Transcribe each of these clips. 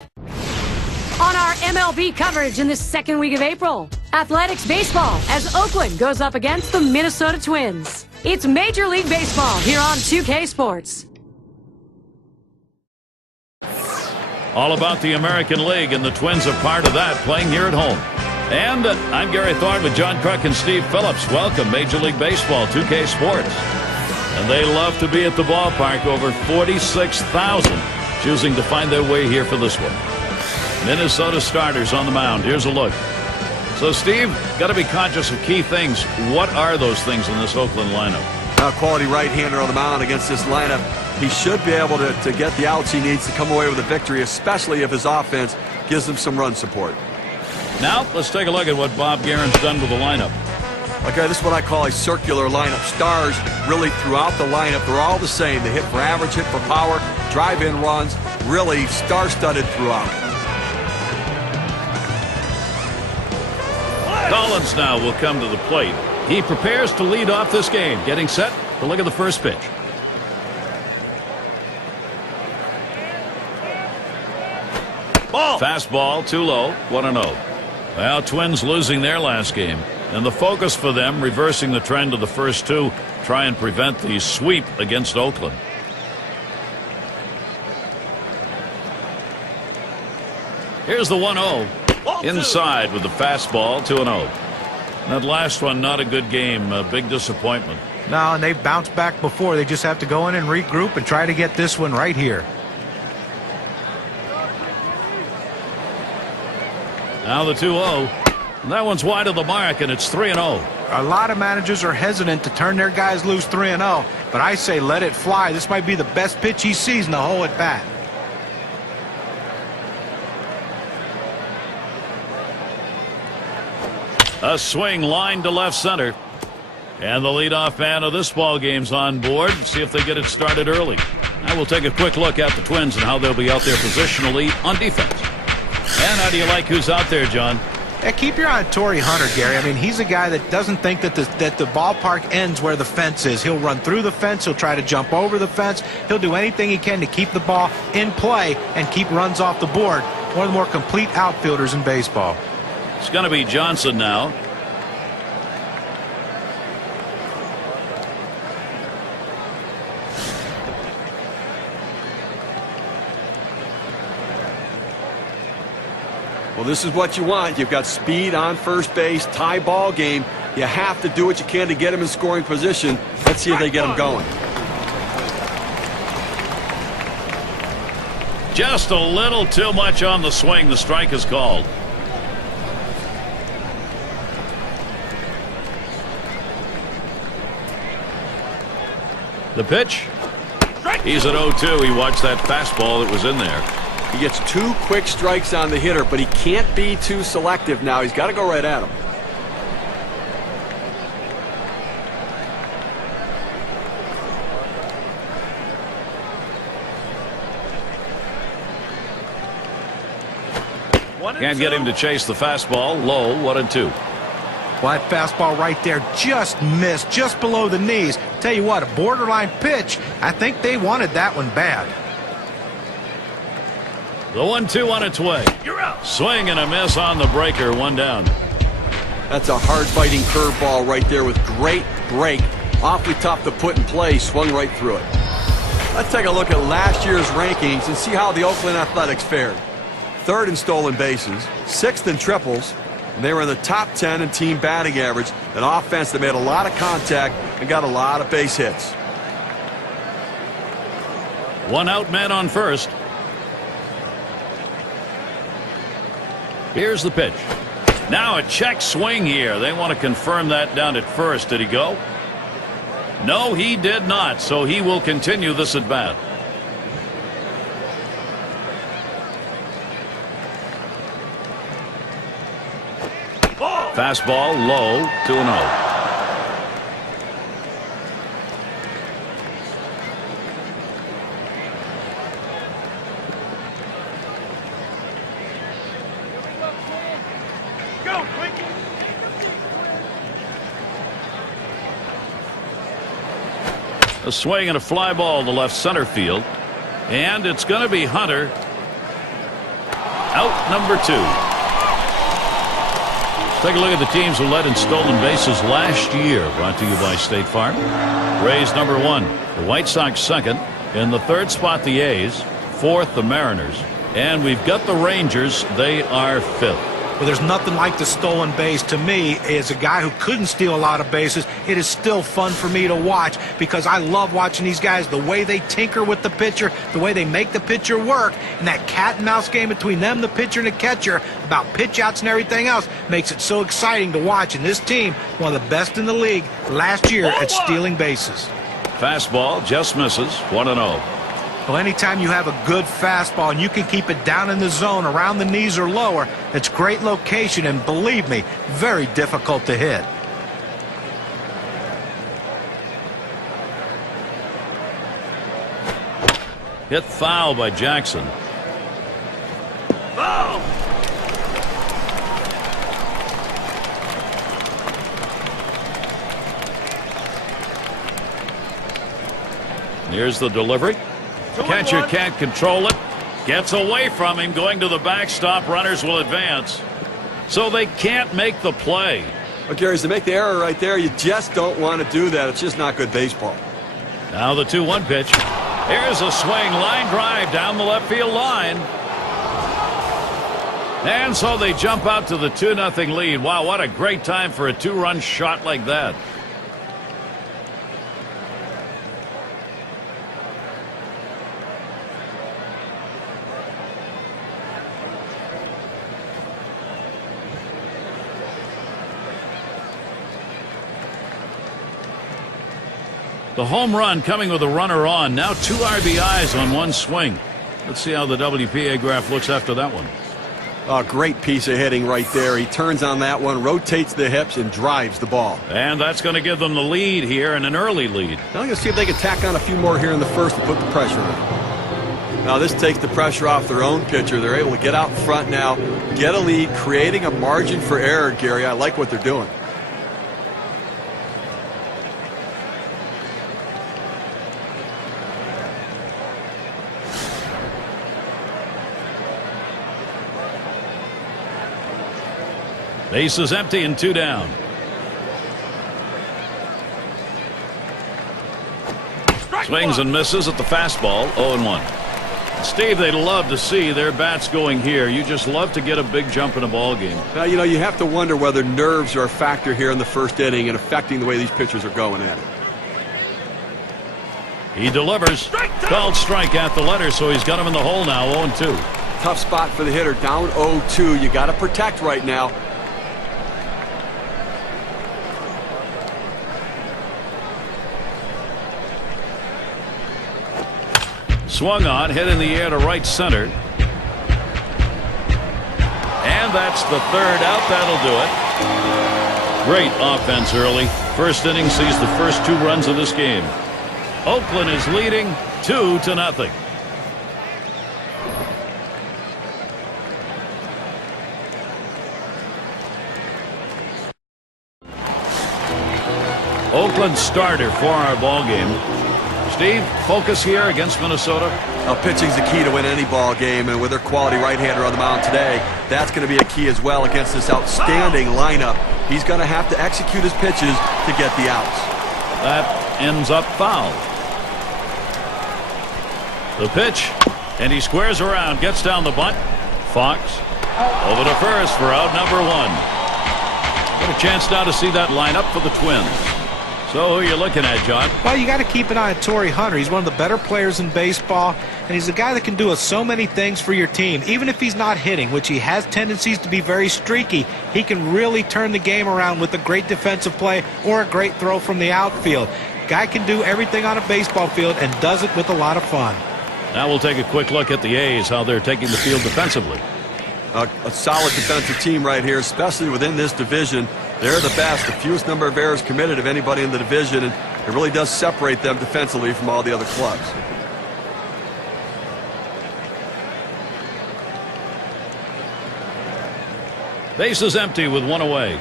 On our MLB coverage in this second week of April, Athletics Baseball as Oakland goes up against the Minnesota Twins. It's Major League Baseball here on 2K Sports. All about the American League, and the Twins are part of that, playing here at home. And I'm Gary Thorne with John Kruk and Steve Phillips. Welcome, Major League Baseball, 2K Sports. And they love to be at the ballpark, over 46,000 choosing to find their way here for this one. Minnesota starters on the mound. Here's a look. So, Steve, got to be conscious of key things. What are those things in this Oakland lineup? A quality right-hander on the mound against this lineup. He should be able to get the outs he needs to come away with a victory, especially if his offense gives him some run support. Now, let's take a look at what Bob Guerin's done with the lineup. Okay, this is what I call a circular lineup. Stars really throughout the lineup. They're all the same. They hit for average, hit for power, drive-in runs, really star-studded throughout. Collins now will come to the plate. He prepares to lead off this game. Getting set to look at the first pitch. Ball. Fastball too low. 1-0. Well, Twins losing their last game. And the focus for them, reversing the trend of the first two, try and prevent the sweep against Oakland. Here's the 1-0. Inside with the fastball, 2-0. That last one, not a good game. A big disappointment. No, and they've bounced back before. They just have to go in and regroup and try to get this one right here. Now the 2-0. That one's wide of the mark, and it's 3-0. A lot of managers are hesitant to turn their guys loose 3-0, but I say let it fly. This might be the best pitch he sees in the whole at bat. A swing line to left center. And the leadoff man of this ball game's on board. See if they get it started early. Now we'll take a quick look at the Twins and how they'll be out there positionally on defense. And how do you like who's out there, John? Yeah, keep your eye on Torrey Hunter, Gary. I mean, he's a guy that doesn't think that the ballpark ends where the fence is. He'll run through the fence. He'll try to jump over the fence. He'll do anything he can to keep the ball in play and keep runs off the board. One of the more complete outfielders in baseball. It's going to be Johnson now. Well, this is what you want. You've got speed on first base, tie ball game. You have to do what you can to get him in scoring position. Let's see if they get him going. Just a little too much on the swing. The strike is called. The pitch. He's at 0-2. He watched that fastball that was in there. He gets 2 quick strikes on the hitter, but he can't be too selective now. He's got to go right at him. Can't get him to chase the fastball. Low, 1-2. Well, that fastball right there just missed, just below the knees. Tell you what, a borderline pitch. I think they wanted that one bad. The 1-2 on its way. You're out. Swing and a miss on the breaker. 1 down. That's a hard-biting curveball right there with great break. Awfully tough to put in play. Swung right through it. Let's take a look at last year's rankings and see how the Oakland Athletics fared. 3rd in stolen bases, 6th in triples, and they were in the top 10 in team batting average. An offense that made a lot of contact and got a lot of base hits. 1 out man on first. Here's the pitch. Now a check swing here. They want to confirm that down at first. Did he go? No, he did not. So he will continue this at bat. Fastball low, 2-0. A swing and a fly ball to left center field. And it's going to be Hunter. Out number 2. Let's take a look at the teams who led in stolen bases last year. Brought to you by State Farm. Rays number 1. The White Sox second. In the third spot, the A's. Fourth, the Mariners. And we've got the Rangers. They are fifth. Well, there's nothing like the stolen base. To me, as a guy who couldn't steal a lot of bases, it is still fun for me to watch because I love watching these guys, the way they tinker with the pitcher, the way they make the pitcher work, and that cat and mouse game between them, the pitcher, and the catcher about pitch outs and everything else makes it so exciting to watch. And this team, one of the best in the league last year at stealing bases. Fastball just misses. 1-0. Well, anytime you have a good fastball and you can keep it down in the zone around the knees or lower, it's great location and, believe me, very difficult to hit. Hit foul by Jackson. Foul! Here's the delivery. Catcher can't control it. Gets away from him. Going to the backstop. Runners will advance. So they can't make the play. Well, Gary, to make the error right there, you just don't want to do that. It's just not good baseball. Now the 2-1 pitch. Here's a swing. Line drive down the left field line. And so they jump out to the 2-0 lead. Wow, what a great time for a 2-run shot like that. The home run coming with a runner on. Now 2 RBIs on 1 swing. Let's see how the WPA graph looks after that one. A great piece of hitting right there. He turns on that one, rotates the hips, and drives the ball. And that's going to give them the lead here, and an early lead. Now I'm going to see if they can tack on a few more here in the first and put the pressure on. Now this takes the pressure off their own pitcher. They're able to get out in front now, get a lead, creating a margin for error, Gary. I like what they're doing. Base is empty and 2 down. Swings and misses at the fastball. 0-1. Steve, they'd love to see their bats going here. You just love to get a big jump in a ball game. Now, you know, you have to wonder whether nerves are a factor here in the first inning and affecting the way these pitchers are going at it. He delivers. Called strike at the letter, so he's got him in the hole now. 0-2. Tough spot for the hitter. Down 0-2. You got to protect right now. Swung on, hit in the air to right center. And that's the 3rd out. That'll do it. Great offense early. First inning sees the first 2 runs of this game. Oakland is leading 2-0. Oakland starter for our ball game. Steve, focus here against Minnesota. Pitching's the key to win any ball game, and with their quality right-hander on the mound today, that's going to be a key as well against this outstanding lineup. He's going to have to execute his pitches to get the outs. That ends up foul. The pitch, and he squares around, gets down the bunt. Fox over to first for out number 1. What a chance now to see that lineup for the Twins. So who are you looking at, John? Well, you got to keep an eye on Torrey Hunter. He's one of the better players in baseball, and he's a guy that can do so many things for your team. Even if he's not hitting, which he has tendencies to be very streaky, he can really turn the game around with a great defensive play or a great throw from the outfield. Guy can do everything on a baseball field and does it with a lot of fun. Now we'll take a quick look at the A's, how they're taking the field defensively. A solid defensive team right here, especially within this division. They're the best, the fewest number of errors committed of anybody in the division, and it really does separate them defensively from all the other clubs. Base is empty with 1 away.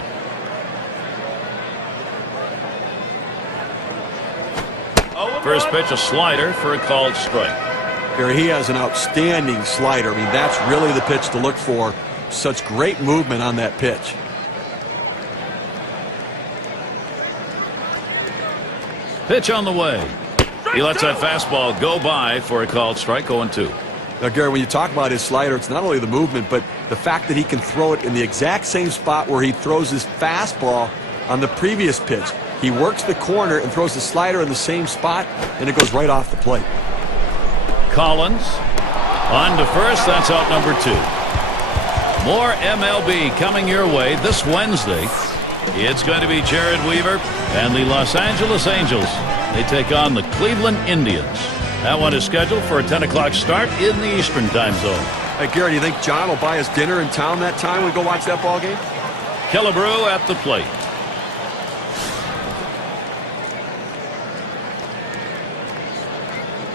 First pitch, a slider for a called strike. Gary, he has an outstanding slider. I mean, that's really the pitch to look for. Such great movement on that pitch. Pitch on the way. He lets that fastball go by for a called strike, 0-2. Now, Gary, when you talk about his slider, it's not only the movement, but the fact that he can throw it in the exact same spot where he throws his fastball on the previous pitch. He works the corner and throws the slider in the same spot, and it goes right off the plate. Collins on to first. That's out number 2. More MLB coming your way this Wednesday. It's going to be Jared Weaver and the Los Angeles Angels. They take on the Cleveland Indians. That one is scheduled for a 10 o'clock start in the Eastern time zone. Hey, Gary, do you think John will buy us dinner in town that time we go watch that ball game? Killebrew at the plate.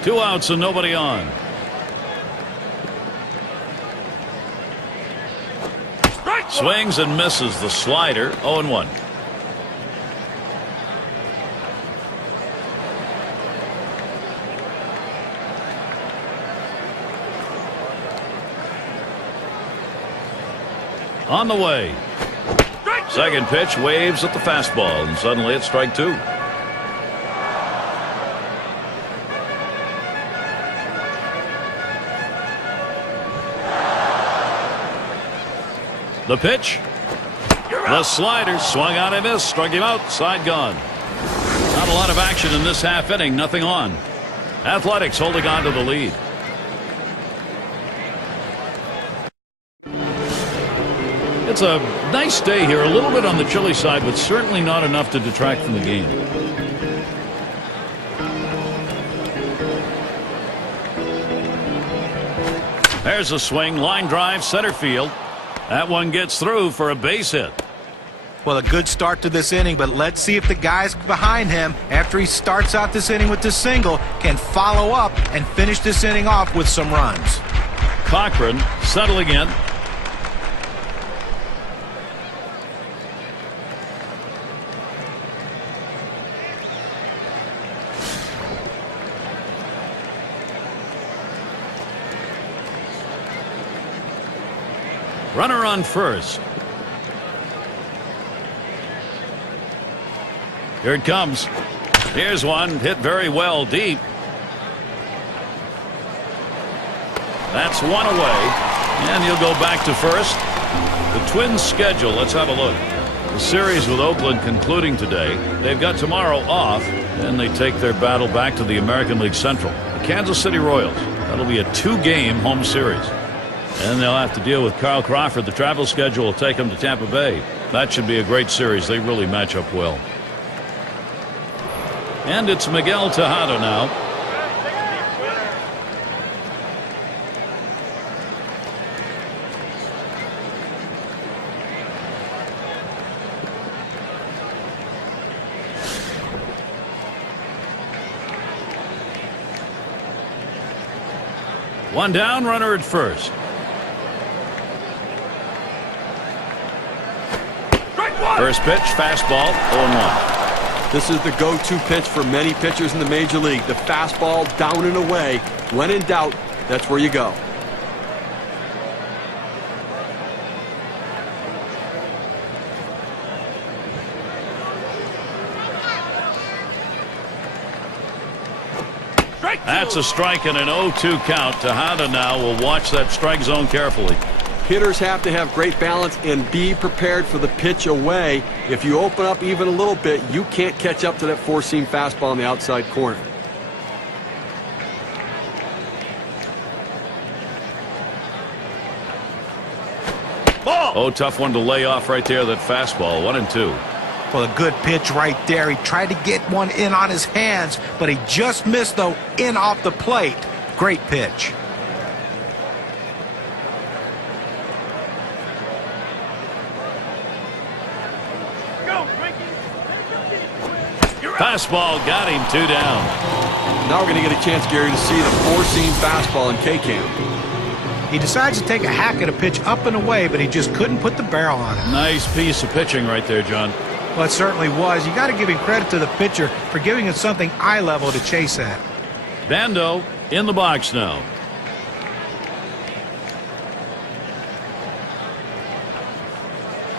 Two outs and nobody on. Swings and misses the slider. 0-1. On the way. Second pitch waves at the fastball, and suddenly it's strike 2. The pitch. The slider swung on and missed. Struck him out. Side gone. Not a lot of action in this half inning. Nothing on. Athletics holding on to the lead. It's a nice day here. A little bit on the chilly side, but certainly not enough to detract from the game. There's a swing. Line drive. Center field. That one gets through for a base hit. Well, a good start to this inning, but let's see if the guys behind him, after he starts out this inning with the single, can follow up and finish this inning off with some runs. Cochran settling in. Runner on first. Here it comes. Here's one hit very well deep. That's one away, and he'll go back to first. The Twins' schedule, let's have a look. The series with Oakland concluding today. They've got tomorrow off, and they take their battle back to the American League Central. The Kansas City Royals. That'll be a 2-game home series. And they'll have to deal with Carl Crawford. The travel schedule will take them to Tampa Bay. That should be a great series. They really match up well. And it's Miguel Tejada now. One down, runner at first. First pitch, fastball, 0-1. This is the go-to pitch for many pitchers in the Major League. The fastball down and away. When in doubt, that's where you go. That's a strike and an 0-2 count. Tejada now will watch that strike zone carefully. Hitters have to have great balance and be prepared for the pitch away. If you open up even a little bit, you can't catch up to that four-seam fastball on the outside corner. Ball. Oh, tough one to lay off right there, that fastball. 1-2. Well, a good pitch right there. He tried to get one in on his hands, but he just missed, though, in off the plate. Great pitch. Fastball got him, 2 down. Now we're going to get a chance, Gary, to see the four-seam fastball in K-Cam. He decides to take a hack at a pitch up and away, but he just couldn't put the barrel on it. Nice piece of pitching right there, John. Well, it certainly was. You got to give him credit to the pitcher for giving him something eye level to chase at. Bando in the box now.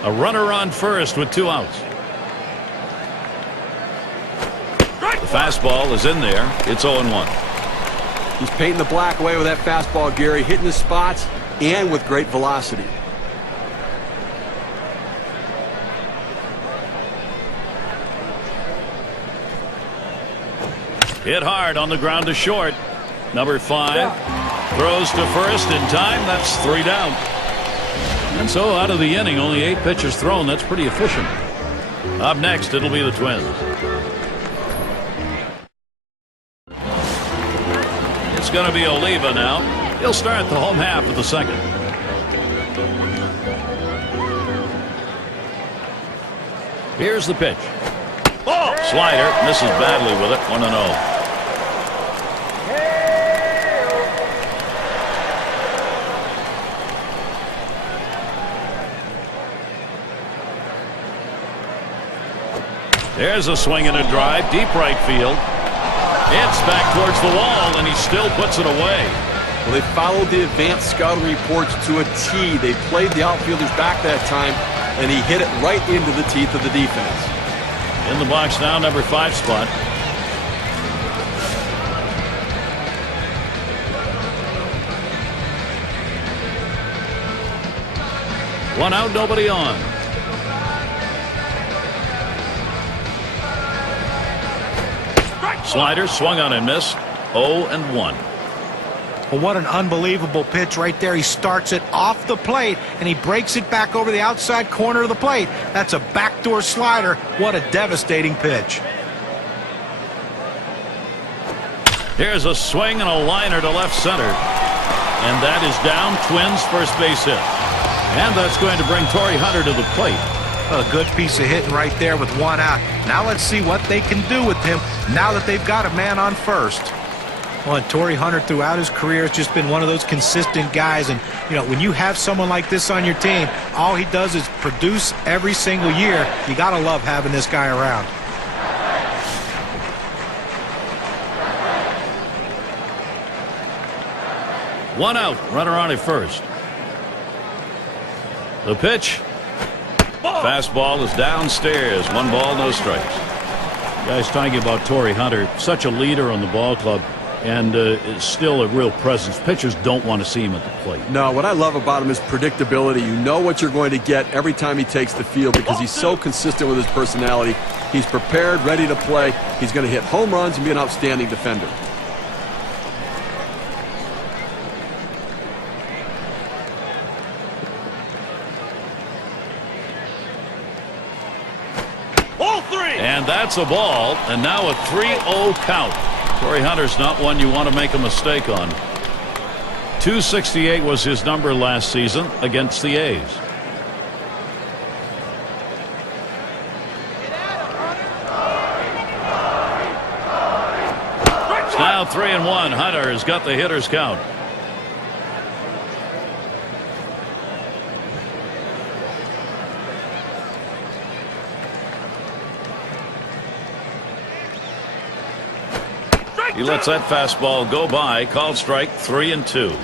A runner on first with 2 outs. The fastball is in there. It's 0-1. He's painting the black away with that fastball, Gary, hitting his spots and with great velocity. Hit hard on the ground to short. Number 5 throws to first in time. That's 3 down. And so out of the inning, only 8 pitches thrown. That's pretty efficient. Up next, it'll be the Twins. It's going to be Oliva now. He'll start the home half of the second. Here's the pitch. Oh! Slider misses badly with it. 1-0. There's a swing and a drive, deep right field. It's back towards the wall, and he still puts it away. Well, they followed the advanced scouting reports to a T. They played the outfielders back that time, and he hit it right into the teeth of the defense. In the box now, number 5 spot. One out, nobody on. Slider swung on and missed. 0-1. Well, what an unbelievable pitch right there. He starts it off the plate, and he breaks it back over the outside corner of the plate. That's a backdoor slider. What a devastating pitch. Here's a swing and a liner to left center. And that is down. Twins first base hit. And that's going to bring Torrey Hunter to the plate. A good piece of hitting right there with 1 out. Now let's see what they can do with him now that they've got a man on first. Well, and Torrey Hunter throughout his career has just been one of those consistent guys. And, you know, when you have someone like this on your team, all he does is produce every single year. You got to love having this guy around. One out, runner on at first. The pitch. Fastball is downstairs. 1 ball, no strikes. Guys, talking about Torrey Hunter, such a leader on the ball club, and is still a real presence. Pitchers don't want to see him at the plate. No, what I love about him is predictability. You know what you're going to get every time he takes the field because he's so consistent with his personality. He's prepared, ready to play. He's going to hit home runs and be an outstanding defender. And that's a ball, and now a 3-0 count. Torrey Hunter's not one you want to make a mistake on. 268 was his number last season against the A's. It's now 3-1. Hunter has got the hitter's count. He lets that fastball go by. Called strike. 3-2.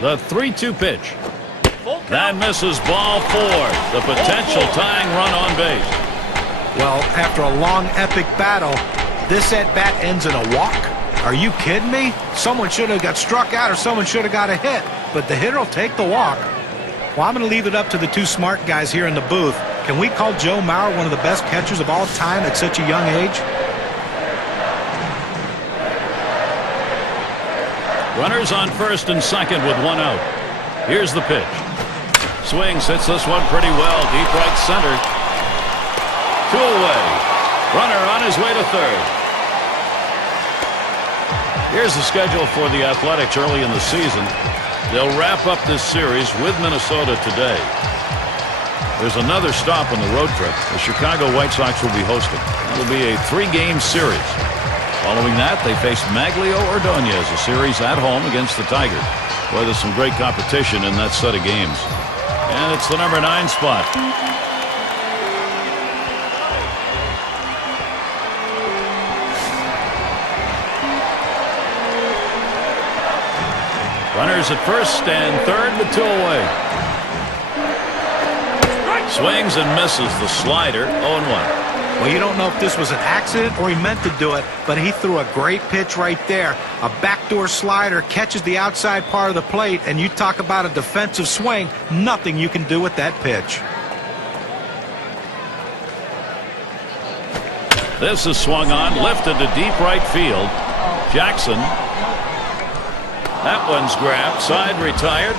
The 3-2 pitch. That misses ball 4. The potential tying run on base. Well, after a long epic battle, this at-bat ends in a walk. Are you kidding me? Someone should have got struck out or someone should have got a hit. But the hitter will take the walk. Well, I'm going to leave it up to the 2 smart guys here in the booth. Can we call Joe Mauer one of the best catchers of all time at such a young age? Runners on first and second with 1 out. Here's the pitch. Swings, hits this one pretty well. Deep right center. 2 away. Runner on his way to third. Here's the schedule for the Athletics early in the season. They'll wrap up this series with Minnesota today. There's another stop on the road trip. The Chicago White Sox will be hosting. It'll be a 3-game series. Following that, they face Maglio Ordonez, a series at home against the Tigers. Boy, there's some great competition in that set of games. And it's the number 9 spot. Runners at first and third with 2 away. Swings and misses the slider. 0-1. Well, you don't know if this was an accident or he meant to do it, but he threw a great pitch right there. A backdoor slider catches the outside part of the plate, and you talk about a defensive swing. Nothing you can do with that pitch. This is swung on, lifted to deep right field. Jackson. That one's grabbed, side retired.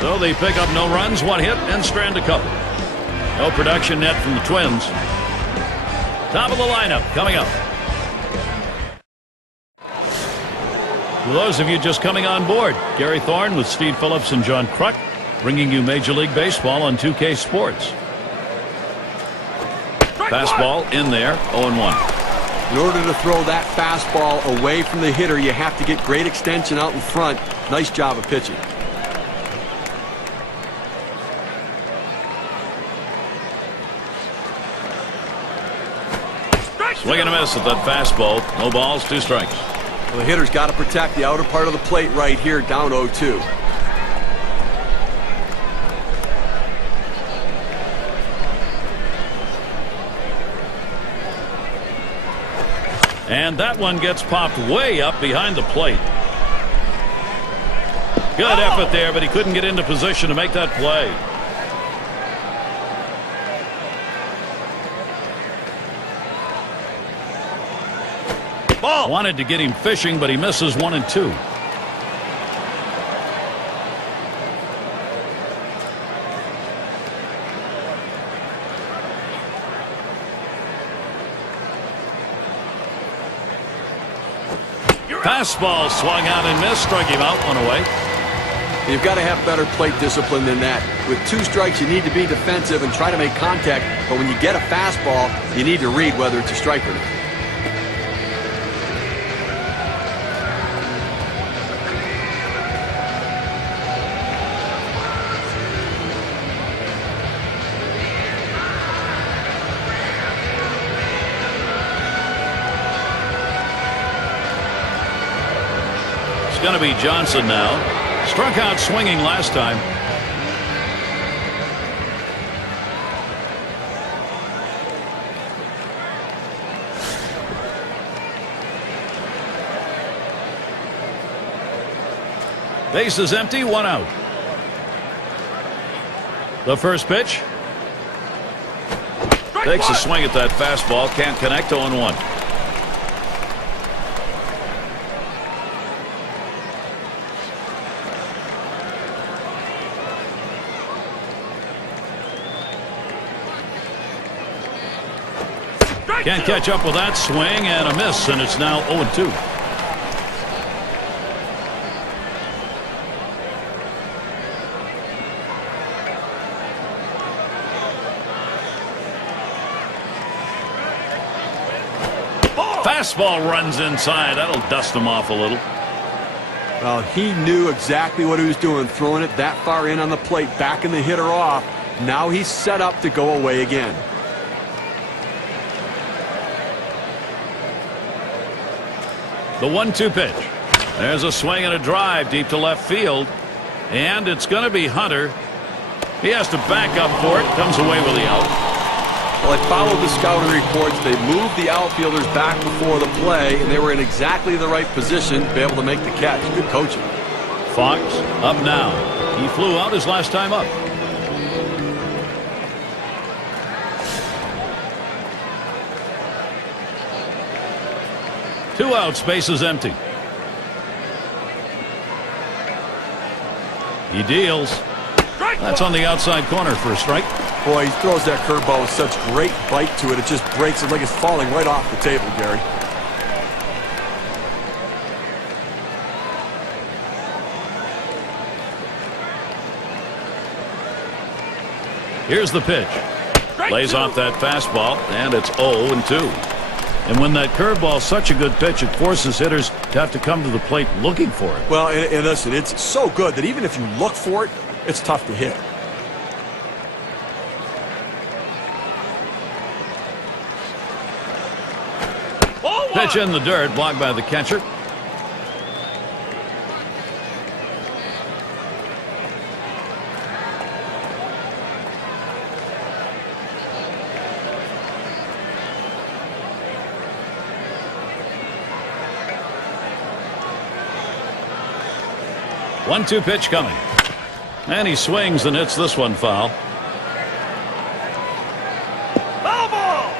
So they pick up no runs, 1 hit, and strand a couple. No production net from the Twins. Top of the lineup coming up. For those of you just coming on board, Gary Thorne with Steve Phillips and John Kruk, bringing you Major League Baseball on 2K Sports. Fastball in there, 0-1. In order to throw that fastball away from the hitter, you have to get great extension out in front. Nice job of pitching. Swing and a miss at that fastball. No balls, 2 strikes. Well, the hitter's got to protect the outer part of the plate right here, down 0-2. And that one gets popped way up behind the plate. Good effort there, but he couldn't get into position to make that play. Ball. Wanted to get him fishing, but he misses 1 and 2. Fastball swung out and missed, struck him out, 1 away. You've got to have better plate discipline than that. With 2 strikes, you need to be defensive and try to make contact. But when you get a fastball, you need to read whether it's a strike or not. It's going to be Johnson now. Struck out swinging last time. Base is empty, 1 out. The first pitch. Takes a swing at that fastball. Can't connect, 0-1. Can't catch up with that swing and a miss, and it's now 0-2. Fastball runs inside. That'll dust him off a little. Well, he knew exactly what he was doing, throwing it that far in on the plate, backing the hitter off. Now he's set up to go away again. The 1-2 pitch. There's a swing and a drive deep to left field. And it's going to be Hunter. He has to back up for it. Comes away with the out. Well, I followed the scouting reports. They moved the outfielders back before the play, and they were in exactly the right position to be able to make the catch. Good coaching. Fox up now. He flew out his last time up. Two out, space is empty. He deals. That's on the outside corner for a strike. Boy, he throws that curveball with such great bite to it. It just breaks it like it's falling right off the table, Gary. Here's the pitch. Lays off that fastball, and it's 0-2. And when that curveball is such a good pitch, it forces hitters to have to come to the plate looking for it. Well, and listen, it's so good that even if you look for it, it's tough to hit. Pitch in the dirt, blocked by the catcher. 1-2 pitch coming. And he swings and hits this one foul. Foul ball!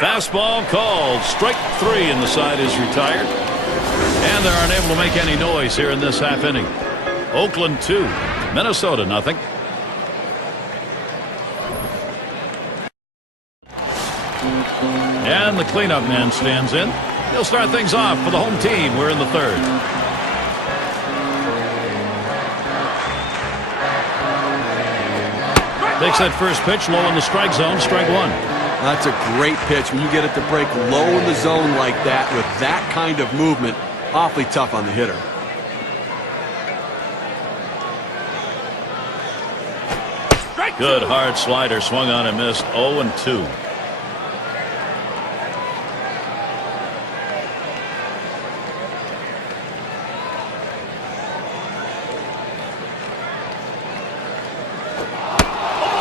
Fastball called. Strike 3, and the side is retired. And they're unable to make any noise here in this half inning. Oakland 2, Minnesota nothing. And the cleanup man stands in. He'll start things off for the home team. We're in the third. Takes that first pitch low in the strike zone. Strike 1. That's a great pitch. When you get it to break low in the zone like that with that kind of movement, awfully tough on the hitter. Good hard slider swung on and missed. 0-2.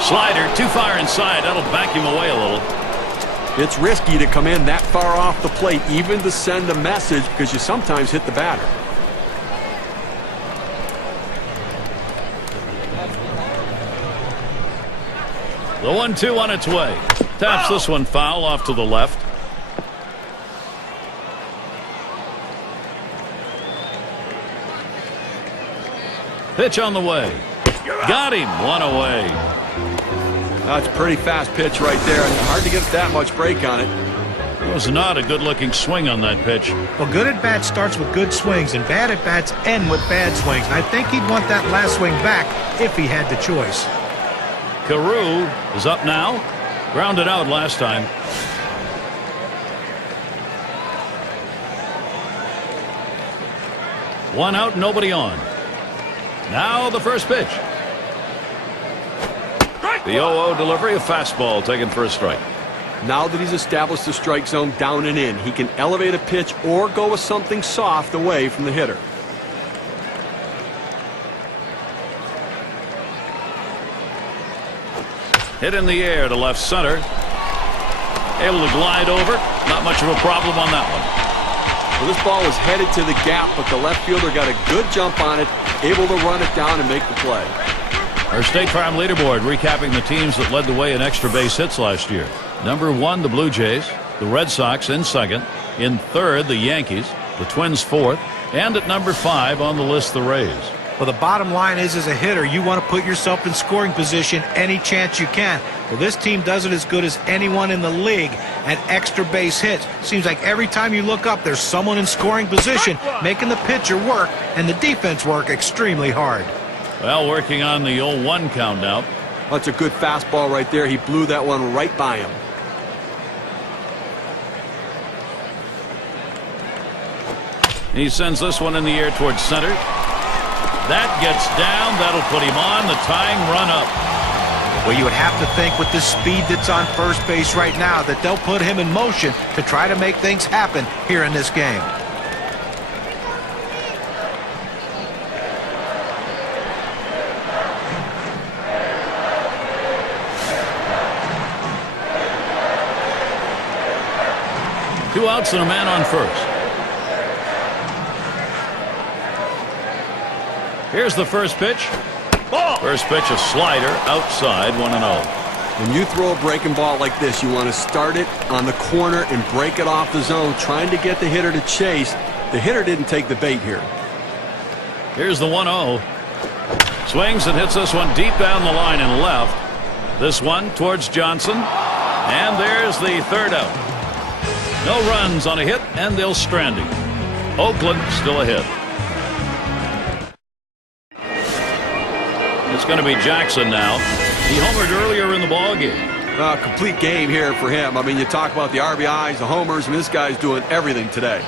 Slider too far inside. That'll back him away a little. It's risky to come in that far off the plate, even to send a message, because you sometimes hit the batter. The 1-2 on its way. Taps this one foul off to the left. Pitch on the way. Got him. One away. That's a pretty fast pitch right there, and hard to get that much break on it. It was not a good-looking swing on that pitch. Well, good at bat starts with good swings, and bad at bats end with bad swings. And I think he'd want that last swing back if he had the choice. Carew is up now. Grounded out last time. One out, nobody on. Now the first pitch. The 0-0 delivery, a fastball taken for a strike. Now that he's established the strike zone down and in, he can elevate a pitch or go with something soft away from the hitter. Hit in the air to left center. Able to glide over. Not much of a problem on that one. Well, this ball was headed to the gap, but the left fielder got a good jump on it, able to run it down and make the play. Our State Farm leaderboard recapping the teams that led the way in extra base hits last year. Number 1, the Blue Jays. The Red Sox in second. In third, the Yankees. The Twins fourth. And at number 5 on the list, the Rays. Well, the bottom line is, as a hitter, you want to put yourself in scoring position any chance you can. Well, this team does it as good as anyone in the league at extra base hits. Seems like every time you look up, there's someone in scoring position making the pitcher work and the defense work extremely hard. Well, working on the 0-1 count now. That's a good fastball right there. He blew that one right by him. He sends this one in the air towards center. That gets down. That'll put him on the tying run up. Well, you would have to think with the speed that's on first base right now that they'll put him in motion to try to make things happen here in this game. Two outs and a man on first. Here's the first pitch. Ball. First pitch, a slider outside, 1-0. When you throw a breaking ball like this, you want to start it on the corner and break it off the zone, trying to get the hitter to chase. The hitter didn't take the bait here. Here's the 1-0. Swings and hits this one deep down the line and left. This one towards Johnson. And there's the third out. No runs on a hit, and they'll strand him. Oakland still ahead. It's going to be Jackson now. He homered earlier in the ballgame. Complete game here for him. I mean, you talk about the RBIs, the homers, and this guy's doing everything today.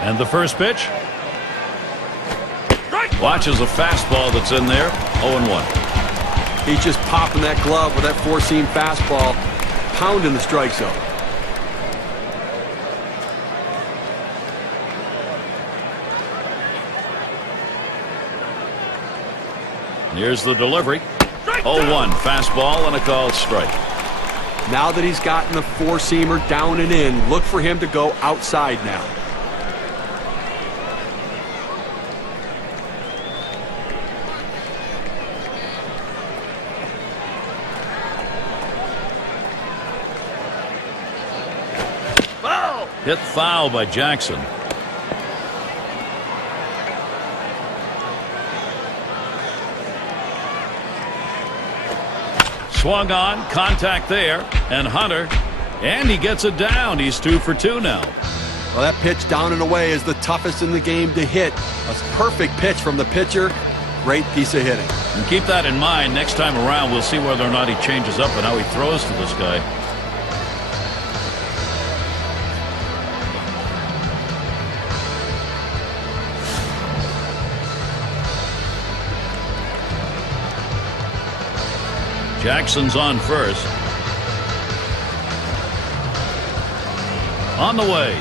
And the first pitch. Watches a fastball that's in there. 0-1. He's just popping that glove with that four-seam fastball. pounding the strike zone. Here's the delivery. 0-1 fastball and a called strike. Now that he's gotten the four-seamer down and in, look for him to go outside now. Hit foul by Jackson. Swung on, contact there, and Hunter, and he gets it down. He's 2 for 2 now. Well, that pitch down and away is the toughest in the game to hit. A perfect pitch from the pitcher. Great piece of hitting. And keep that in mind. Next time around, we'll see whether or not he changes up and how he throws to this guy. Jackson's on first. On the way.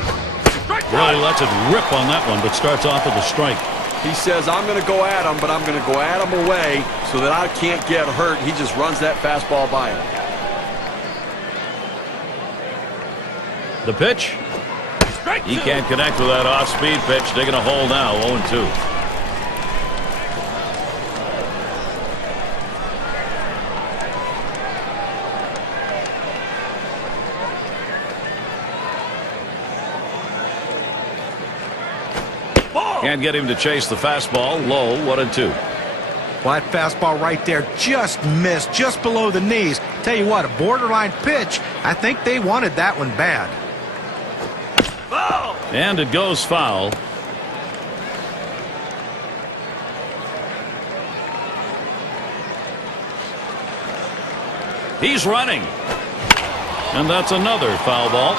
Really lets it rip on that one, but starts off with a strike. He says, I'm going to go at him, but I'm going to go at him away so that I can't get hurt. He just runs that fastball by him. The pitch. He can't connect with that off-speed pitch. Digging a hole now, 0-2. Can't get him to chase the fastball. Low, 1-2. Well, that fastball right there just missed, just below the knees. Tell you what, a borderline pitch. I think they wanted that one bad. And it goes foul. He's running. And that's another foul ball.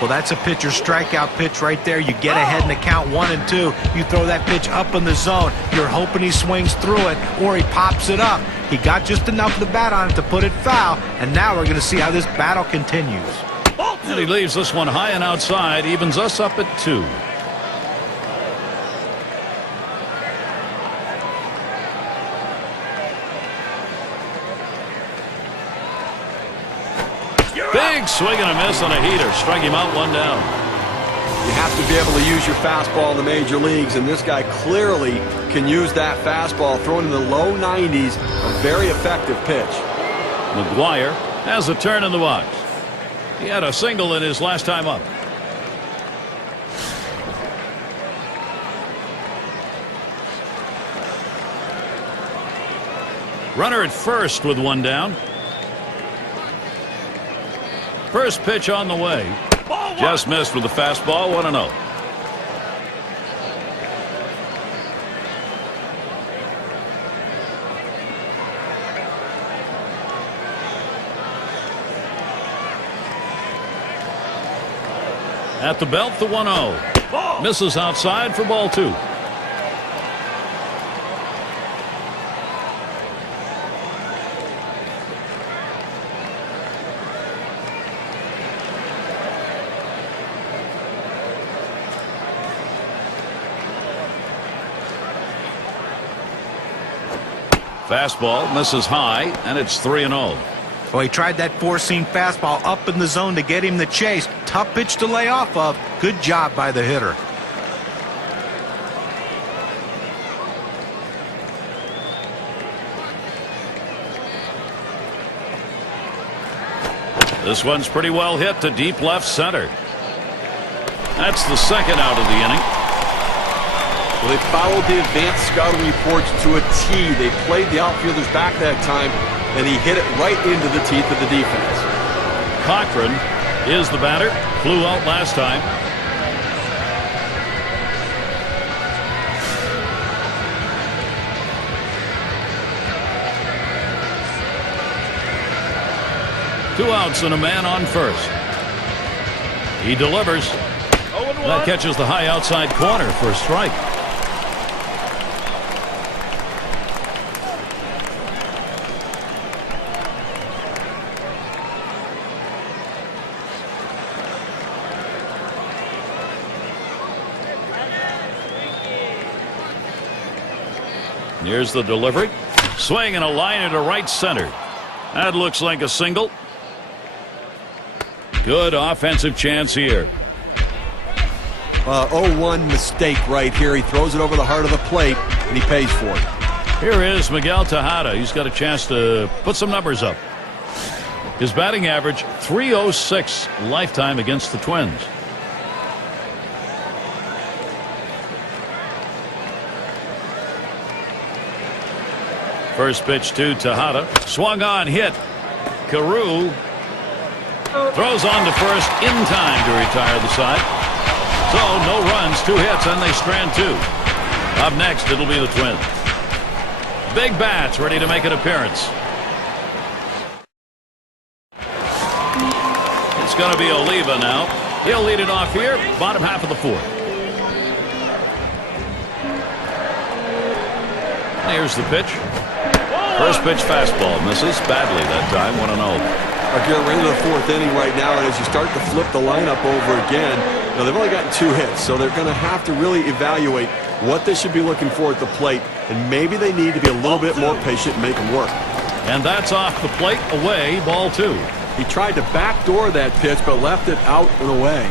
Well, that's a pitcher's strikeout pitch right there. You get ahead in the count 1 and 2. You throw that pitch up in the zone. You're hoping he swings through it or he pops it up. He got just enough of the bat on it to put it foul, and now we're going to see how this battle continues. And he leaves this one high and outside, evens us up at 2. Big swing and a miss on a heater. Struck him out, 1 down. You have to be able to use your fastball in the major leagues, and this guy clearly can use that fastball. Thrown in the low 90s, a very effective pitch. McGuire has a turn in the box. He had a single in his last time up. Runner at first with 1 down. First pitch on the way. Just missed with the fastball, 1-0. At the belt, the 1-0. Misses outside for ball 2. Fastball misses high, and it's 3-0. Well, he tried that four-seam fastball up in the zone to get him the chase. Tough pitch to lay off of. Good job by the hitter. This one's pretty well hit to deep left center. That's the second out of the inning. Well, they followed the advanced scouting reports to a T. They played the outfielders back that time, and he hit it right into the teeth of the defense. Cochran is the batter. Flew out last time. Two outs and a man on first. He delivers. That catches the high outside corner for a strike. Here's the delivery. Swing and a liner to right center. That looks like a single. Good offensive chance here. 0-1 mistake right here. He throws it over the heart of the plate, and he pays for it. Here is Miguel Tejada. He's got a chance to put some numbers up. His batting average, .306 lifetime against the Twins. First pitch to Tejada. Swung on, hit. Carew throws on to first in time to retire the side. So no runs, 2 hits, and they strand 2. Up next, it'll be the Twins. Big bats ready to make an appearance. It's going to be Oliva now. He'll lead it off here, bottom half of the 4th. Here's the pitch. First pitch fastball misses badly that time. 1-0. We're into the 4th inning right now, and as you start to flip the lineup over again, they've only gotten 2 hits, so they're going to have to really evaluate what they should be looking for at the plate, and maybe they need to be a little bit more patient and make them work. And that's off the plate, away, ball 2. He tried to backdoor that pitch, but left it out and away.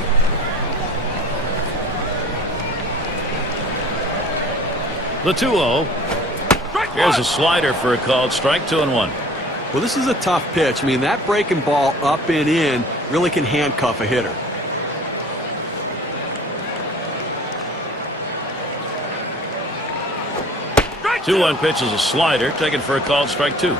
The 2-0. Here's a slider for a called strike. 2-1. Well, this is a tough pitch. I mean, that breaking ball up and in really can handcuff a hitter. Right. 2-1 pitch is a slider, taken for a called strike 2.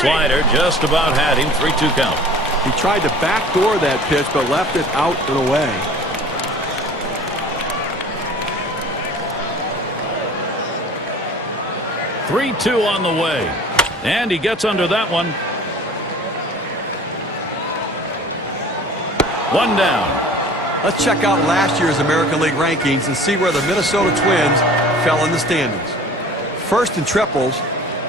Slider just about had him. 3-2 count. He tried to backdoor that pitch, but left it out and away. (3-2) on the way, and he gets under that one. 1 down. Let's check out last year's American League rankings and see where the Minnesota Twins fell in the standings. First in triples.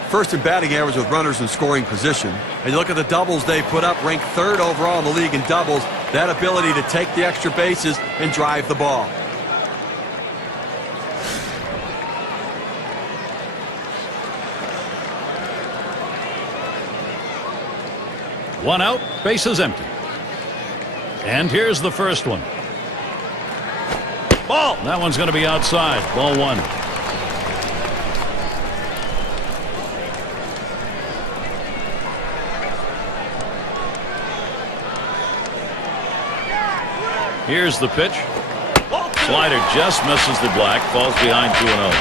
First in batting average with runners in scoring position. And you look at the doubles they put up, ranked 3rd overall in the league in doubles. That ability to take the extra bases and drive the ball. One out, bases empty. And here's the first one. Ball. That one's going to be outside. Ball 1. Here's the pitch. Slider just misses the black. Falls behind 2-0.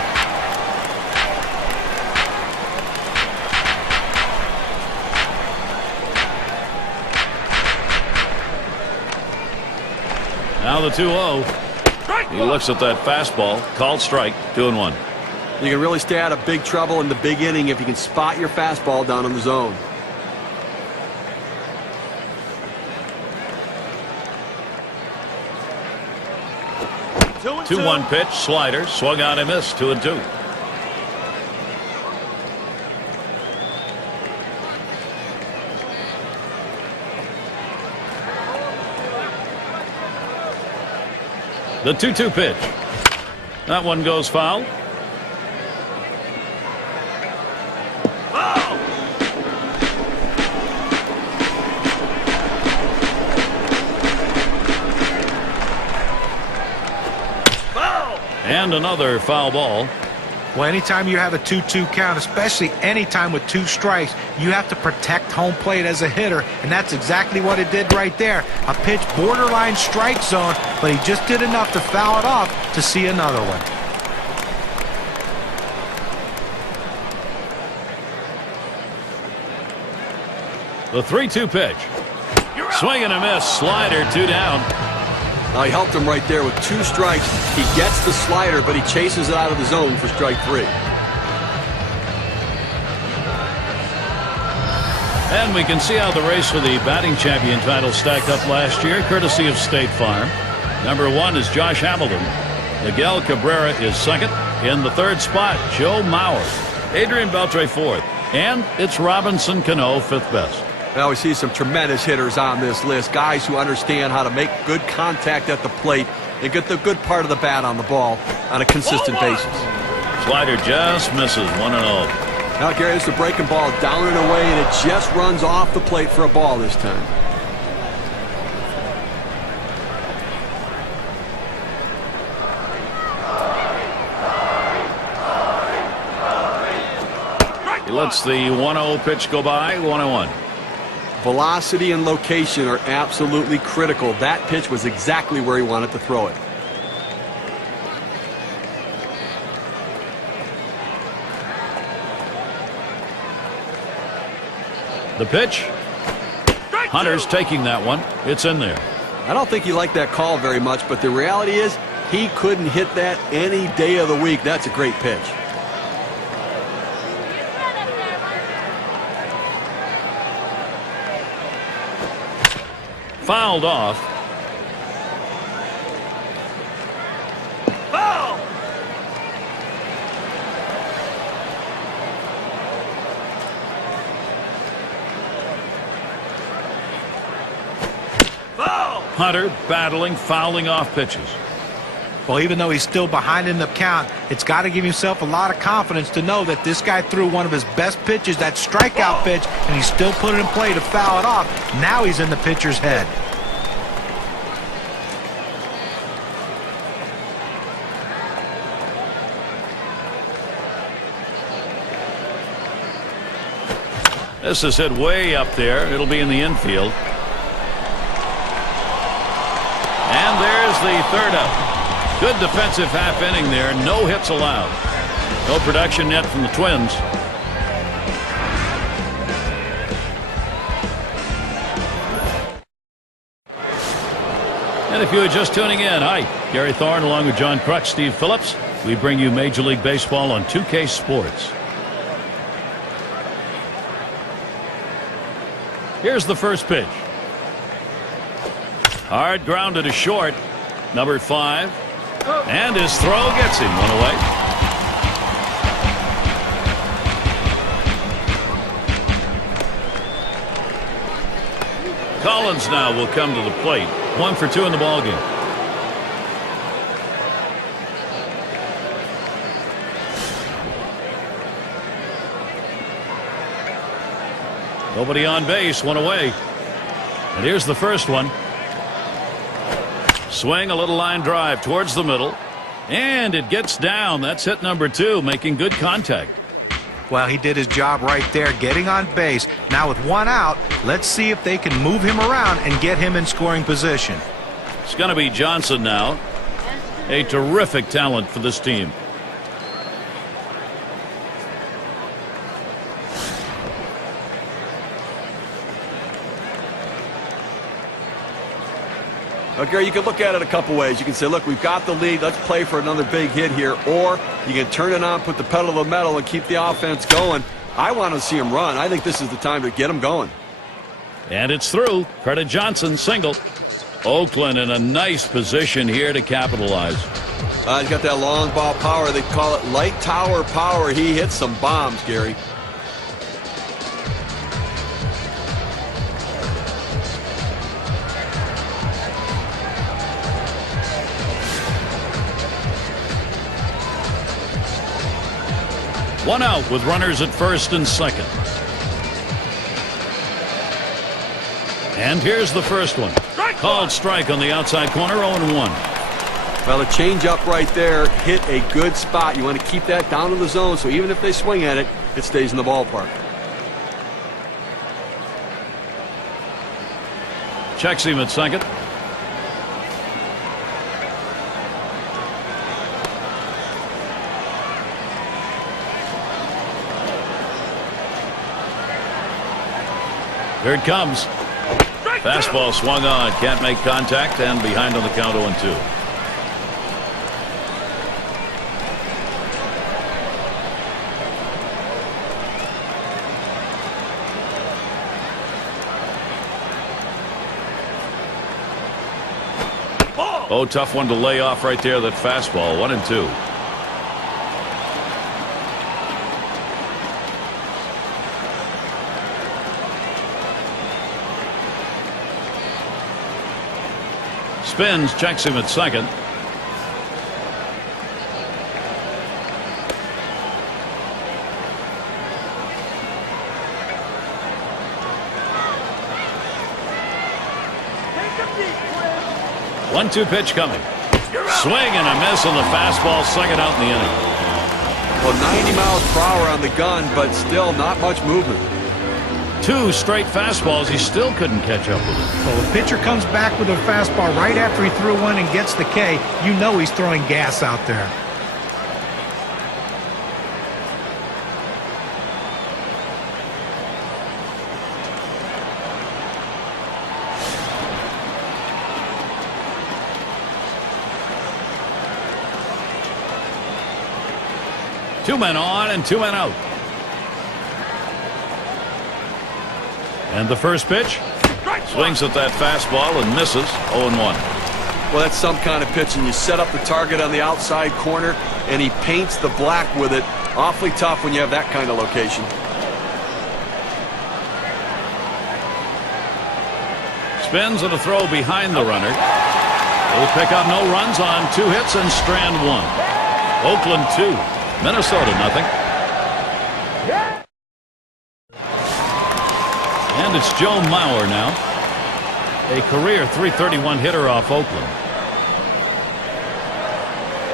Now the 2-0. He looks at that fastball. Called strike. 2-1. You can really stay out of big trouble in the big inning if you can spot your fastball down in the zone. 2-1 pitch, slider, swung on and missed. 2-2. The 2-2 pitch. That one goes foul. And another foul ball. Well, anytime you have a 2-2 count, especially anytime with 2 strikes, you have to protect home plate as a hitter, and that's exactly what it did right there. A pitch borderline strike zone, but he just did enough to foul it off to see another one. The 3-2 pitch. Swing and a miss. Slider, 2 down. He helped him right there with 2 strikes. He gets the slider, but he chases it out of the zone for strike 3. And we can see how the race for the batting champion title stacked up last year, courtesy of State Farm. Number 1 is Josh Hamilton. Miguel Cabrera is second. In the 3rd spot, Joe Mauer. Adrian Beltre 4th. And it's Robinson Cano, 5th best. Now we see some tremendous hitters on this list. Guys who understand how to make good contact at the plate and get the good part of the bat on the ball on a consistent basis. Slider just misses, 1-0. Now, Gary, this is a breaking ball down and away, and it just runs off the plate for a ball this time. He lets the 1-0 pitch go by, 1-1. Velocity and location are absolutely critical. That pitch was exactly where he wanted to throw it. The pitch. Hunter's taking that one. It's in there. I don't think he liked that call very much, but the reality is he couldn't hit that any day of the week. That's a great pitch. Fouled off. Foul! Hunter battling, fouling off pitches. Well, even though he's still behind in the count, it's got to give himself a lot of confidence to know that this guy threw one of his best pitches, that strikeout pitch, and he still put it in play to foul it off. Now he's in the pitcher's head. This is hit way up there. It'll be in the infield. And there's the 3rd out. Good defensive half inning there. No hits allowed. No production yet from the Twins. And if you are just tuning in, hi, Gary Thorne along with John Kruk, Steve Phillips. We bring you Major League Baseball on 2K Sports. Here's the first pitch. Hard grounded to short. Number 5. And his throw gets him. 1 away. Collins now will come to the plate. 1 for 2 in the ballgame. Nobody on base. 1 away. And here's the first one. Swing, a little line drive towards the middle. And it gets down. That's hit number 2, making good contact. Well, he did his job right there, getting on base. Now with 1 out, let's see if they can move him around and get him in scoring position. It's going to be Johnson now. A terrific talent for this team. Well, Gary, you can look at it a couple ways. You can say, look, we've got the lead. Let's play for another big hit here. Or you can turn it on, put the pedal to the metal, and keep the offense going. I want to see him run. I think this is the time to get him going. And it's through. Credit Johnson, single. Oakland in a nice position here to capitalize. He's got that long ball power. They call it light tower power. He hits some bombs, Gary. One out with runners at first and second. And here's the first one. Called strike on the outside corner, 0-1. Well, the changeup right there hit a good spot. You want to keep that down in the zone, so even if they swing at it, it stays in the ballpark. Checks him at second. Here it comes. Fastball swung on. Can't make contact and behind on the count 0-2. Oh, tough one to lay off right there. That fastball. 1-2. spins, checks him at second. One-two pitch coming. Swing and a miss on the fastball, second out in the inning. Well, 90 miles per hour on the gun, but still not much movement. Two straight fastballs, he still couldn't catch up with it. Well, the pitcher comes back with a fastball right after he threw one and gets the K. You know he's throwing gas out there. Two men on and two men out. And the first pitch. Swings at that fastball and misses. 0-1. Well, that's some kind of pitching. You set up the target on the outside corner, and he paints the black with it. Awfully tough when you have that kind of location. Spins and a throw behind the runner. They pick up no runs on 2 hits and strand 1. Oakland 2. Minnesota nothing. And it's Joe Mauer now. A career .331 hitter off Oakland.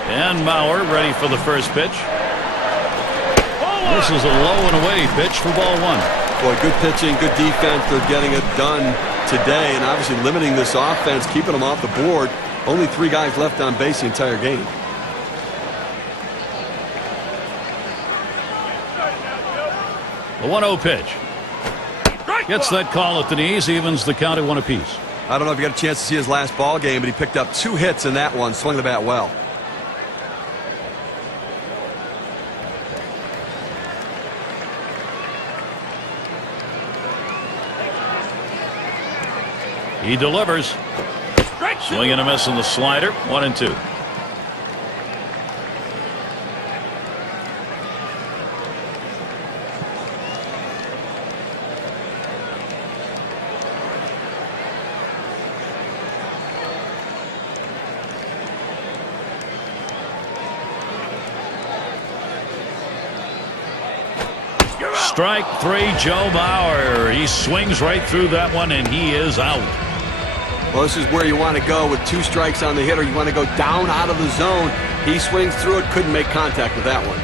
And Mauer ready for the first pitch. This is a low and away pitch for ball 1. Boy, good pitching, good defense. They're getting it done today, and obviously limiting this offense, keeping them off the board. Only 3 guys left on base the entire game. The 1-0 pitch. Gets that call at the knees, evens the count at 1 apiece. I don't know if you got a chance to see his last ball game, but he picked up 2 hits in that one, swung the bat well. He delivers. Swing and a miss on the slider. 1-2. Strike 3, Joe Mauer. He swings right through that one, and he is out. Well, this is where you want to go with 2 strikes on the hitter. You want to go down out of the zone. He swings through it, couldn't make contact with that one.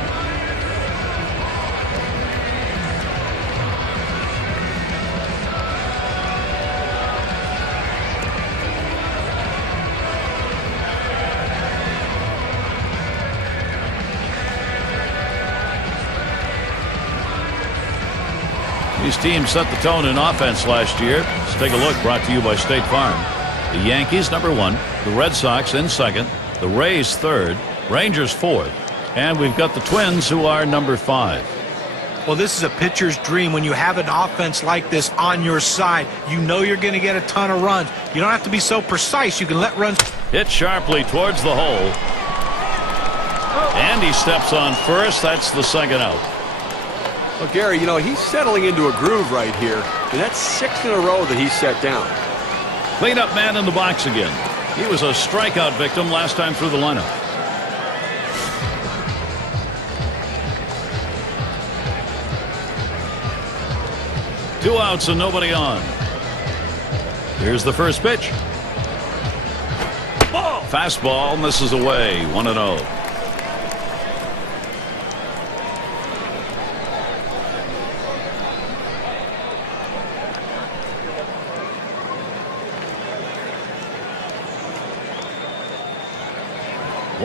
These teams set the tone in offense last year. Let's take a look, brought to you by State Farm. The Yankees, number 1. The Red Sox in 2nd. The Rays, 3rd. Rangers, 4th. And we've got the Twins, who are number 5. Well, this is a pitcher's dream when you have an offense like this on your side. You know you're going to get a ton of runs. You don't have to be so precise. You can let runs. Hit sharply towards the hole. And he steps on first. That's the 2nd out. Well, Gary, you know, he's settling into a groove right here, and that's 6 in a row that he's set down. Cleanup man in the box again. He was a strikeout victim last time through the lineup. Two outs and nobody on. Here's the first pitch. Fastball misses away. 1-0.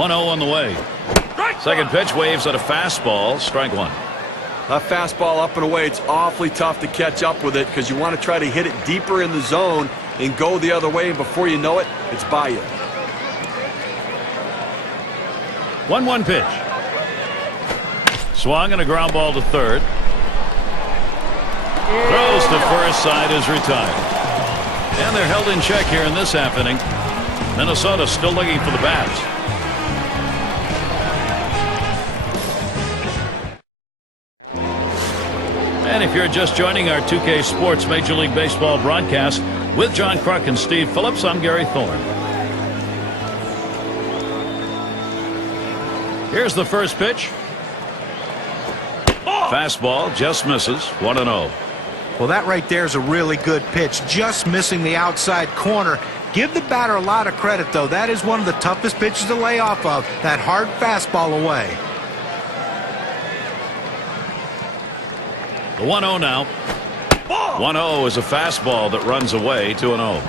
On the way. Second pitch, waves at a fastball. Strike 1. That fastball up and away, it's awfully tough to catch up with it because you want to try to hit it deeper in the zone and go the other way, and before you know it, it's by you. 1-1 pitch. Swung and a ground ball to third. Throws to first, side is retired. And they're held in check here in this half inning. Minnesota still looking for the bats. And if you're just joining our 2K Sports Major League Baseball broadcast with John Kruk and Steve Phillips, I'm Gary Thorne. Here's the first pitch. Fastball just misses. 1-0. Well, that right there is a really good pitch, just missing the outside corner. Give the batter a lot of credit, though. That is one of the toughest pitches to lay off of, that hard fastball away. The 1-0 now. 1-0 is a fastball that runs away. 2-0.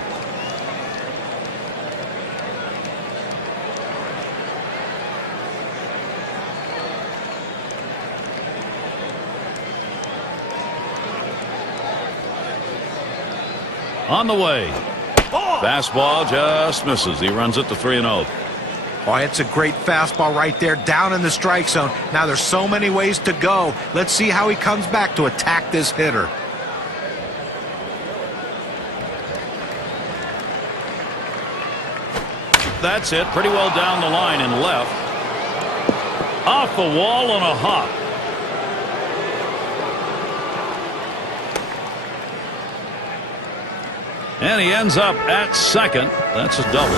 On the way. Fastball just misses. He runs it to 3-0. Oh, it's a great fastball right there, down in the strike zone. Now there's so many ways to go. Let's see how he comes back to attack this hitter. That's it. Pretty well down the line and left. Off the wall on a hop. And he ends up at second. That's a double.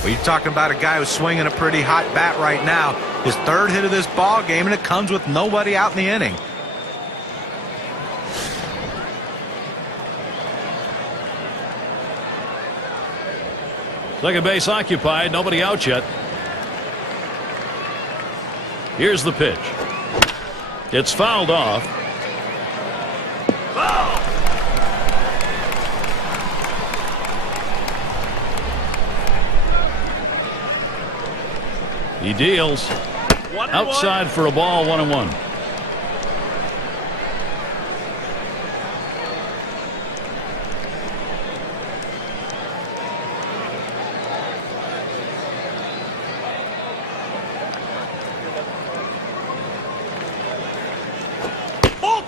Well, you're talking about a guy who's swinging a pretty hot bat right now. His third hit of this ball game, and it comes with nobody out in the inning. Second base occupied. Nobody out yet. Here's the pitch. It's fouled off. He deals. Outside for a ball. 1-1.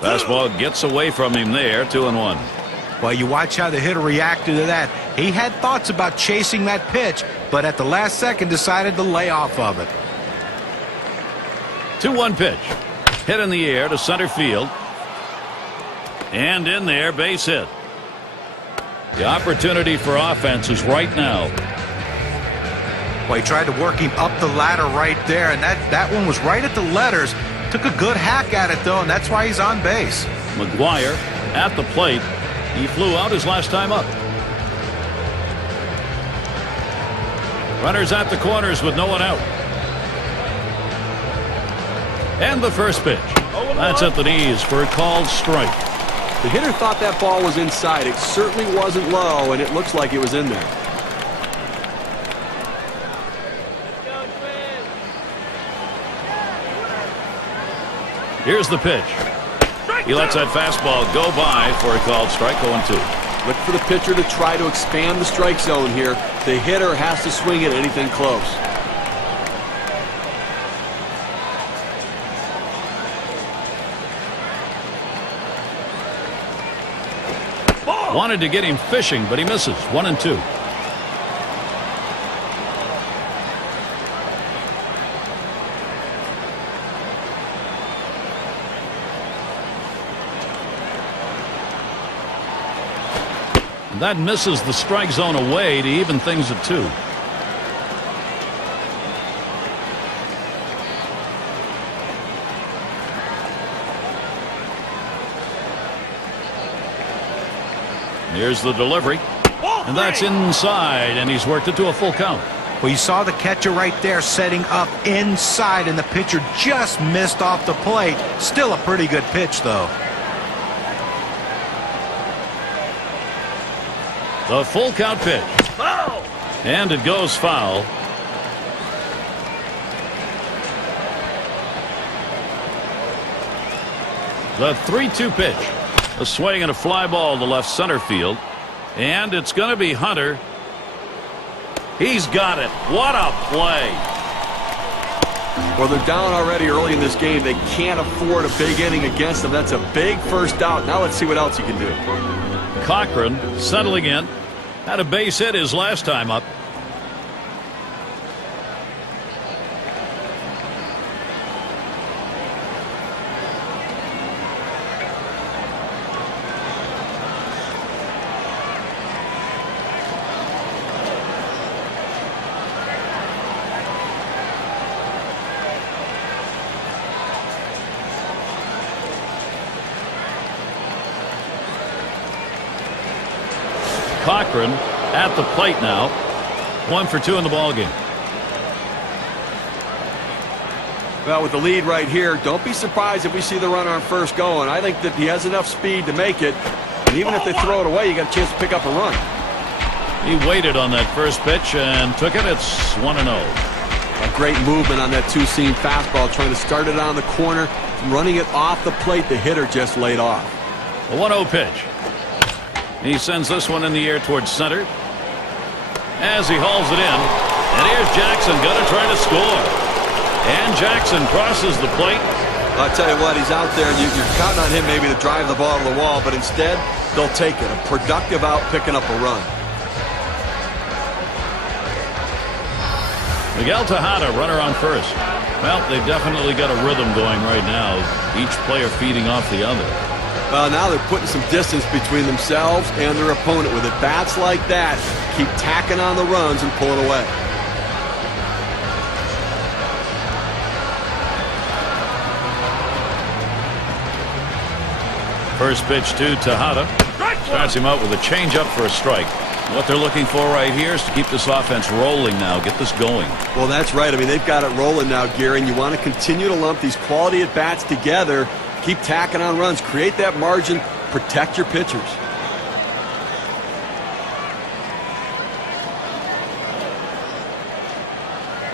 Fastball gets away from him there. 2-1. Well, you watch how the hitter reacted to that. He had thoughts about chasing that pitch, but at the last second decided to lay off of it. 2-1 pitch. Hit in the air to center field. And in there, base hit. The opportunity for offense is right now. Well, he tried to work him up the ladder right there, and that one was right at the letters. Took a good hack at it, though, and that's why he's on base. McGuire at the plate. He flew out his last time up. Runners at the corners with no one out. And the first pitch. That's at the knees for a called strike. The hitter thought that ball was inside. It certainly wasn't low, and it looks like it was in there. Here's the pitch. He lets that fastball go by for a called strike. 0-2. Look for the pitcher to try to expand the strike zone here. The hitter has to swing at anything close. Wanted to get him fishing, but he misses. 1-2. That misses the strike zone away to even things at 2. Here's the delivery. And that's inside, and he's worked it to a full count. Well, you saw the catcher right there setting up inside, and the pitcher just missed off the plate. Still a pretty good pitch, though. The full count pitch. And it goes foul. The 3-2 pitch. A swing and a fly ball to left center field. And it's going to be Hunter. He's got it. What a play. Well, they're down already early in this game. They can't afford a big inning against them. That's a big first out. Now let's see what else he can do. Cochran settling in. Had a base hit his last time up. Cochran at the plate now. 1 for 2 in the ballgame. Well, with the lead right here, don't be surprised if we see the runner on first going. I think that he has enough speed to make it. And even if they throw it away, you got a chance to pick up a run. He waited on that first pitch and took it. It's 1-0. A great movement on that two-seam fastball, trying to start it on the corner, running it off the plate. The hitter just laid off. A 1-0 pitch. He sends this one in the air towards center as he hauls it in. And here's Jackson going to try to score. And Jackson crosses the plate. I'll tell you what, he's out there, and you're counting on him maybe to drive the ball to the wall, but instead, they'll take it. A productive out, picking up a run. Miguel Tejada, runner on first. Well, they've definitely got a rhythm going right now. Each player feeding off the other. Well, now they're putting some distance between themselves and their opponent. With at bats like that, keep tacking on the runs and pulling away. First pitch to Tejada. Starts him out with a changeup for a strike. What they're looking for right here is to keep this offense rolling now, get this going. Well, that's right. I mean, they've got it rolling now, Gary, and you want to continue to lump these quality at-bats together, keep tacking on runs, create that margin, protect your pitchers.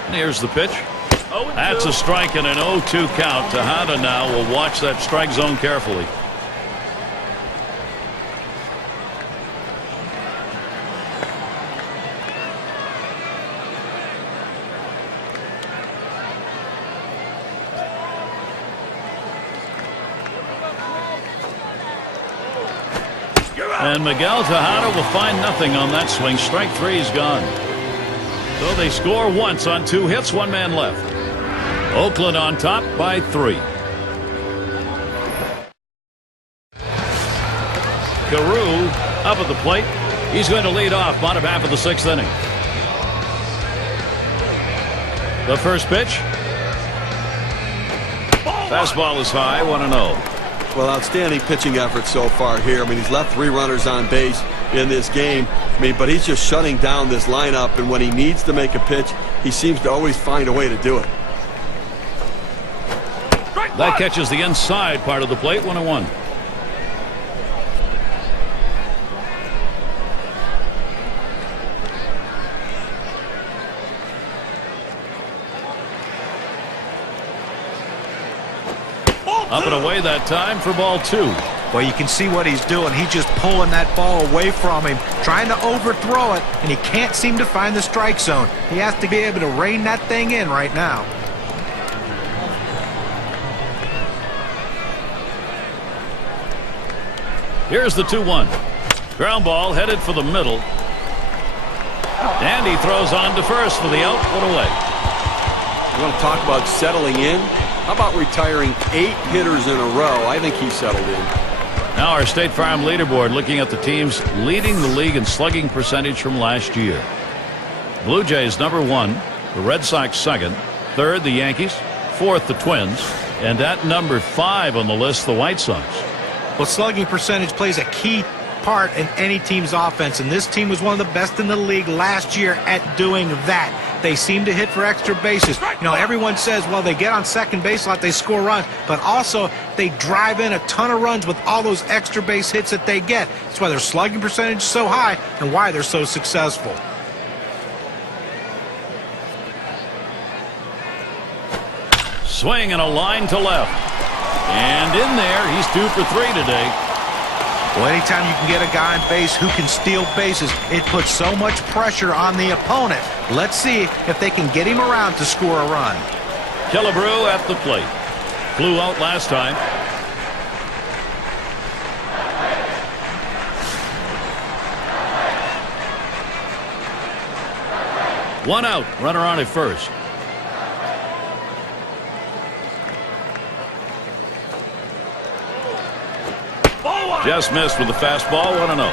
And here's the pitch. That's a strike and an 0-2 count. Tejada now will watch that strike zone carefully. And Miguel Tejada will find nothing on that swing. Strike 3 is gone. So they score once on 2 hits, 1 man left. Oakland on top by 3. Carew up at the plate. He's going to lead off bottom half of the 6th inning. The first pitch. Fastball is high, 1-0. Well, outstanding pitching effort so far here. I mean, he's left 3 runners on base in this game. I mean, but he's just shutting down this lineup, and when he needs to make a pitch, he seems to always find a way to do it. That catches the inside part of the plate, 1-1. Up and away that time for ball 2. Well, you can see what he's doing. He's just pulling that ball away from him, trying to overthrow it, and he can't seem to find the strike zone. He has to be able to rein that thing in right now. Here's the 2-1. Ground ball headed for the middle. And he throws on to first for the out. Put away. You want to talk about settling in? How about retiring 8 hitters in a row? I think he settled in. Now our State Farm leaderboard, looking at the teams leading the league in slugging percentage from last year. Blue Jays #1, the Red Sox 2nd, 3rd the Yankees, 4th the Twins, and at number 5 on the list the White Sox. Well, slugging percentage plays a key part in any team's offense, and this team was one of the best in the league last year at doing that. They seem to hit for extra bases. You know, everyone says, well, they get on second base a lot, they score runs, but also they drive in a ton of runs with all those extra base hits that they get. That's why their slugging percentage is so high and why they're so successful. Swing and a line to left. And in there, he's 2 for 3 today. Well, anytime you can get a guy on base who can steal bases, it puts so much pressure on the opponent. Let's see if they can get him around to score a run. Killebrew at the plate. Flew out last time. One out. Runner on at first. Just missed with the fastball, 1-0.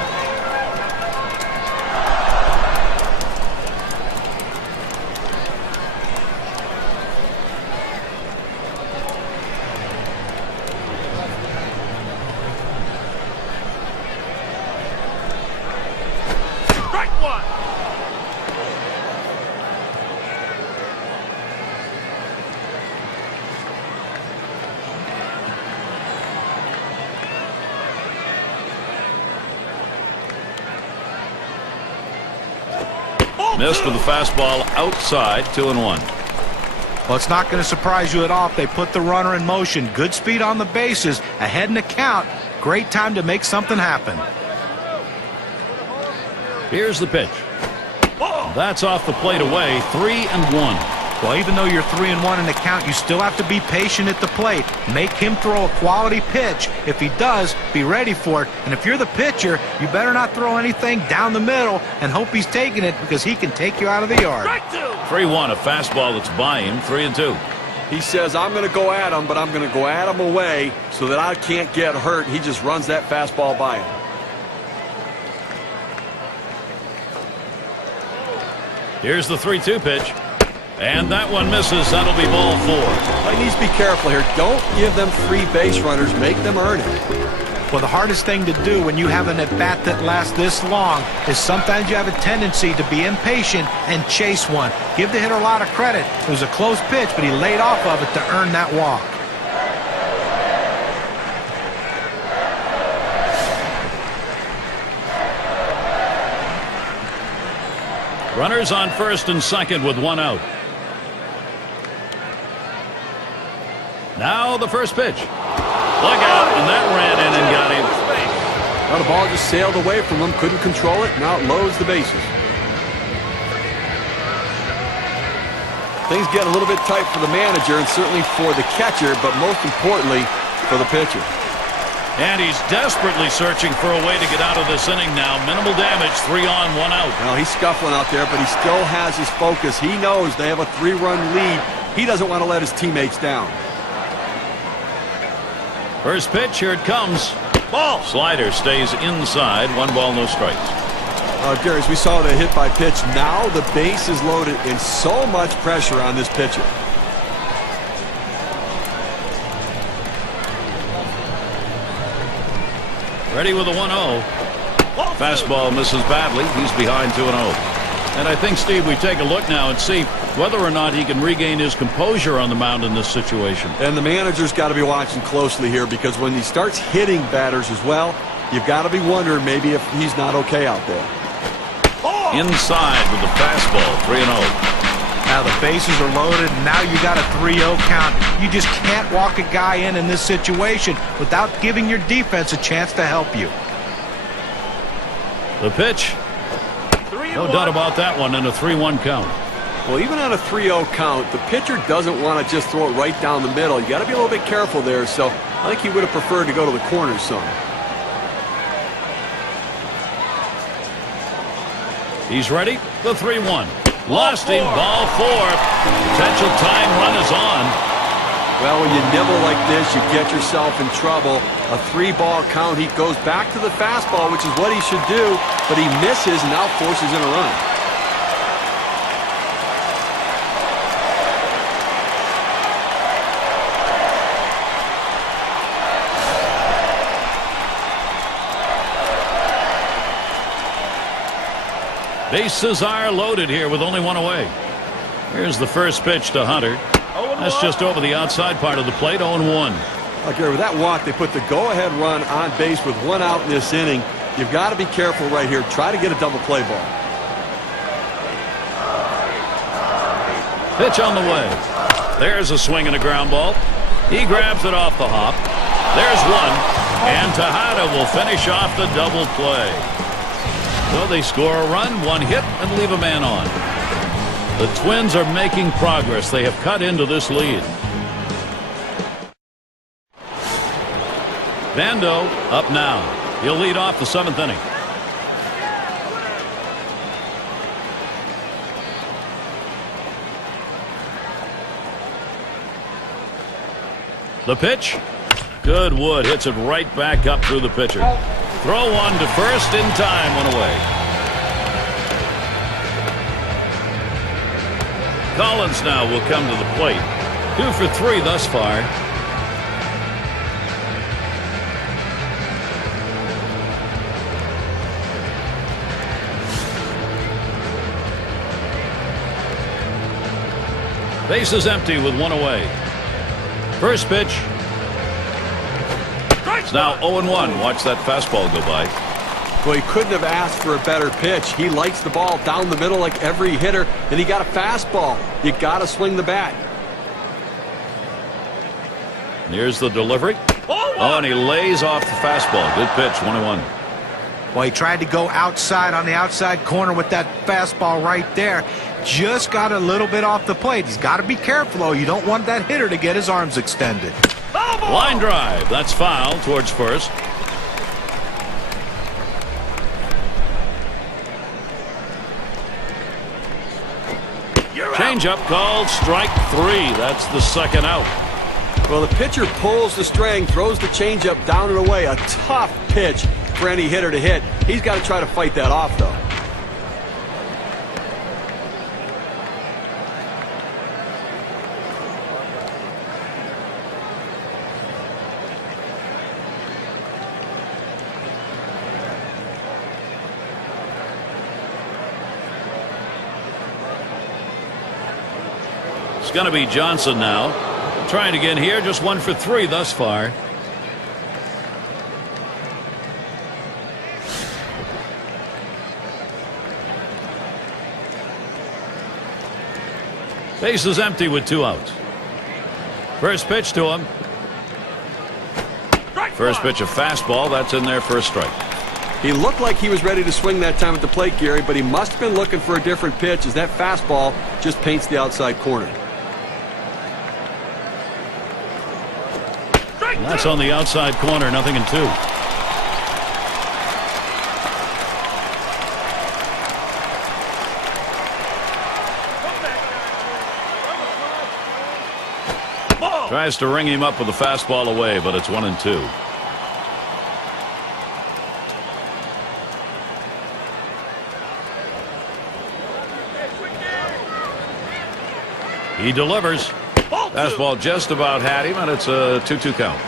Missed with the fastball outside, 2-1. Well, it's not going to surprise you at all if they put the runner in motion. Good speed on the bases, ahead in the count. Great time to make something happen. Here's the pitch. That's off the plate away, 3-1. Well, even though you're 3-1 in the count, you still have to be patient at the plate. Make him throw a quality pitch. If he does, be ready for it. And if you're the pitcher, you better not throw anything down the middle and hope he's taking it, because he can take you out of the yard. 3-1, a fastball that's by him, 3-2. He says, I'm going to go at him, but I'm going to go at him away so that I can't get hurt. He just runs that fastball by him. Here's the 3-2 pitch. And that one misses. That'll be ball 4. But he needs to be careful here. Don't give them free base runners. Make them earn it. Well, the hardest thing to do when you have an at-bat that lasts this long is sometimes you have a tendency to be impatient and chase one. Give the hitter a lot of credit. It was a close pitch, but he laid off of it to earn that walk. Runners on first and second with 1 out. Now the first pitch. Look out, and that ran in and got him. Well, the ball just sailed away from him, couldn't control it, now it loads the bases. Things get a little bit tight for the manager and certainly for the catcher, but most importantly for the pitcher. And he's desperately searching for a way to get out of this inning now. Minimal damage, 3 on, 1 out. Well, he's scuffling out there, but he still has his focus. He knows they have a 3-run lead. He doesn't want to let his teammates down. First pitch, here it comes. Ball. Slider stays inside. 1 ball, no strikes. Gary, as we saw the hit by pitch, now the base is loaded and so much pressure on this pitcher. Ready with a 1-0. Fastball misses badly. He's behind 2-0. And I think, Steve, we take a look now and see whether or not he can regain his composure on the mound in this situation. And the manager's got to be watching closely here, because when he starts hitting batters as well, you've got to be wondering maybe if he's not okay out there. Inside with the fastball, 3-0. Now the bases are loaded, and now you got a 3-0 count. You just can't walk a guy in this situation without giving your defense a chance to help you. The pitch. No doubt about that one, in a 3-1 count. Well, even on a 3-0 count, the pitcher doesn't want to just throw it right down the middle. You got to be a little bit careful there, so I think he would have preferred to go to the corners some. He's ready. The 3-1. Lost him. Ball 4. Potential tying run is on. Well, when you nibble like this, you get yourself in trouble. A 3-ball count. He goes back to the fastball, which is what he should do, but he misses and now forces in a run. Bases are loaded here with only 1 away. Here's the first pitch to Hunter. That's just over the outside part of the plate, 0-1. Okay, with that walk, they put the go-ahead run on base with 1 out in this inning. You've got to be careful right here. Try to get a double play ball. Pitch on the way. There's a swing and a ground ball. He grabs it off the hop. There's one. And Tejada will finish off the double play. So they score a run, 1 hit, and leave a man on. The Twins are making progress. They have cut into this lead. Bando up now. He'll lead off the 7th inning. The pitch. Good wood. Hits it right back up through the pitcher. Throw one to first in time. 1 away. Collins now will come to the plate. 2 for 3 thus far. Base is empty with 1 away. First pitch. It's now 0-1. Watch that fastball go by. Well, he couldn't have asked for a better pitch. He likes the ball down the middle like every hitter, and he got a fastball. You got to swing the bat. Here's the delivery. Oh, and he lays off the fastball. Good pitch, 1-1. Well, he tried to go outside on the outside corner with that fastball right there. Just got a little bit off the plate. He's got to be careful, though. You don't want that hitter to get his arms extended. Line drive. That's foul towards first. Changeup called strike 3. That's the second out. Well, the pitcher pulls the string, throws the changeup down and away. A tough pitch for any hitter to hit. He's got to try to fight that off, though. It's going to be Johnson now. Trying again here, just 1 for 3 thus far. Base is empty with 2 outs. First pitch to him. First pitch, a fastball. That's in there for a strike. He looked like he was ready to swing that time at the plate, Gary, but he must have been looking for a different pitch as that fastball just paints the outside corner. And that's on the outside corner, 0-2. Tries to ring him up with a fastball away, but it's 1-2. He delivers. Fastball just about had him, and it's a 2-2 count.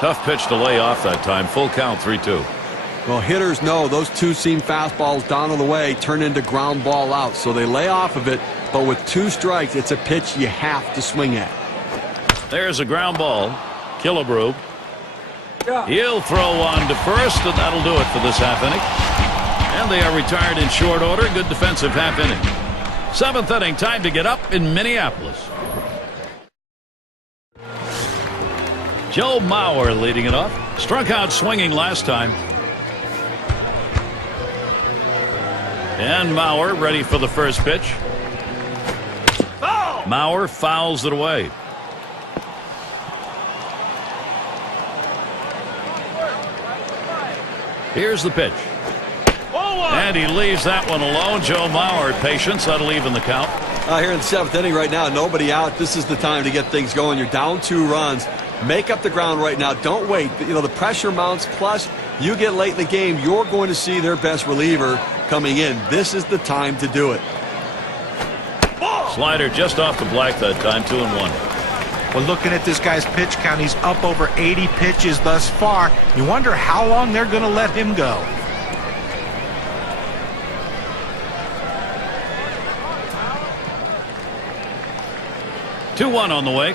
Tough pitch to lay off that time. Full count, 3-2. Well, hitters know those two-seam fastballs down on the way turn into ground ball outs, so they lay off of it, but with 2 strikes, it's a pitch you have to swing at. There's a ground ball. Killebrew. He'll throw on to first, and that'll do it for this half inning. And they are retired in short order. Good defensive half inning. 7th inning, time to get up in Minneapolis. Joe Mauer leading it off. Struck out swinging last time. And Mauer ready for the first pitch. Mauer fouls it away. Here's the pitch. And he leaves that one alone. Joe Mauer, patience. That'll even the count. Here in the 7th inning right now, nobody out. This is the time to get things going. You're down 2 runs. Make up the ground right now. Don't wait. You know, the pressure mounts. Plus, you get late in the game, you're going to see their best reliever coming in. This is the time to do it. Slider just off the black that time. 2-1. Well, looking at this guy's pitch count, he's up over 80 pitches thus far. You wonder how long they're going to let him go. Two-1 on the way.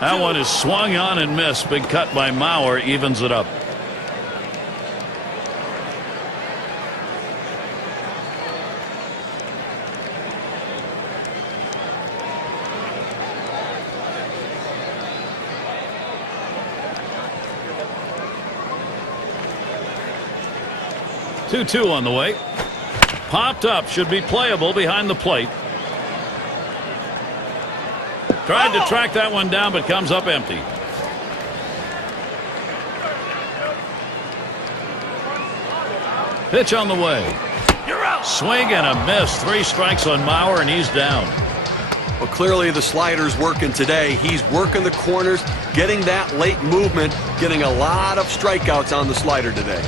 That one is swung on and missed. Big cut by Mauer evens it up. Two on the way. Popped up. Should be playable behind the plate. Tried to track that one down, but comes up empty. Pitch on the way. Swing and a miss. 3 strikes on Mauer, and he's down. Well, clearly the slider's working today. He's working the corners, getting that late movement, getting a lot of strikeouts on the slider today.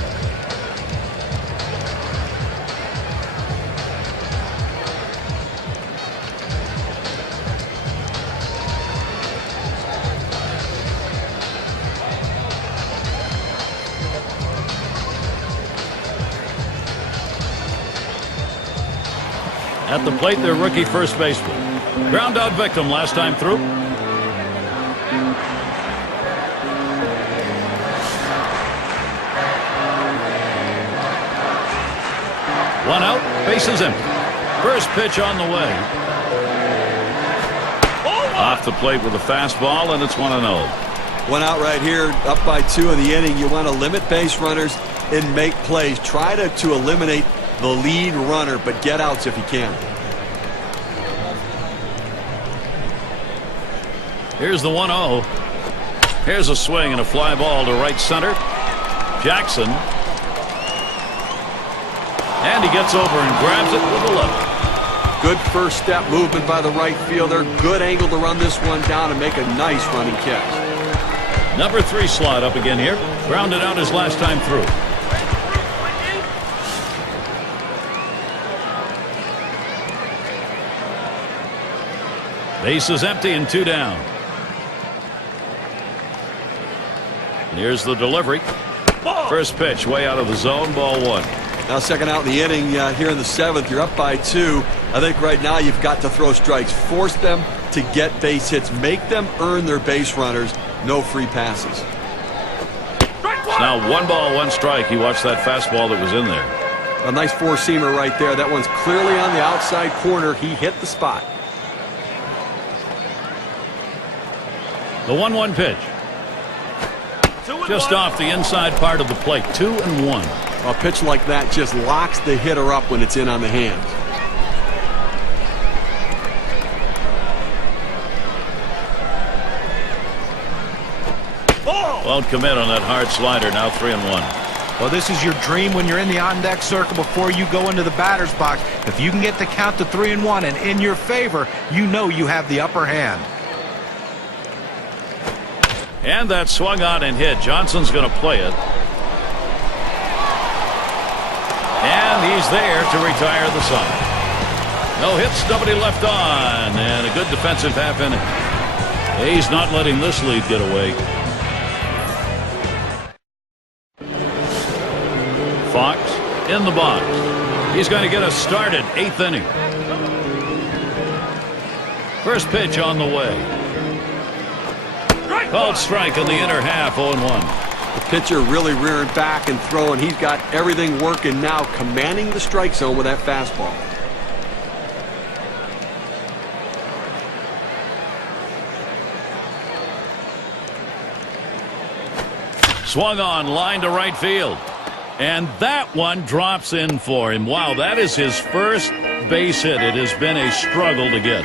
At the plate, their rookie first baseman. Ground out victim last time through. One out, bases empty. First pitch on the way. Off the plate with a fastball, and it's 1-0. One out right here, up by 2 in the inning. You want to limit base runners and make plays. Try to eliminate the lead runner, but get outs if you can. Here's the 1-0. Here's a swing and a fly ball to right center. Jackson. And he gets over and grabs it with a left. Good first step movement by the right fielder. Good angle to run this one down and make a nice running catch. Number 3 slot up again here. Grounded out his last time through. Base is empty and 2 down. Here's the delivery. First pitch way out of the zone, ball 1. Now second out in the inning here in the 7th. You're up by 2. I think right now you've got to throw strikes. Force them to get base hits. Make them earn their base runners. No free passes. It's now 1 ball, 1 strike. You watch that fastball that was in there. A nice four-seamer right there. That one's clearly on the outside corner. He hit the spot. The 1-1 pitch. Just off the inside part of the plate. 2-1. A pitch like that just locks the hitter up when it's in on the hands. Won't commit on that hard slider. Now 3-1. Well, this is your dream when you're in the on-deck circle before you go into the batter's box. If you can get the count to 3-1 and in your favor, you know you have the upper hand. And that swung on and hit. Johnson's going to play it. And he's there to retire the side. No hits, nobody left on. And a good defensive half inning. He's not letting this lead get away. Fox in the box. He's going to get us started. 8th inning. First pitch on the way. Called strike in the inner half. 0-1. The pitcher really rearing back and throwing. He's got everything working now, commanding the strike zone with that fastball. Swung on, line to right field. And that one drops in for him. Wow, that is his first base hit. It has been a struggle to get.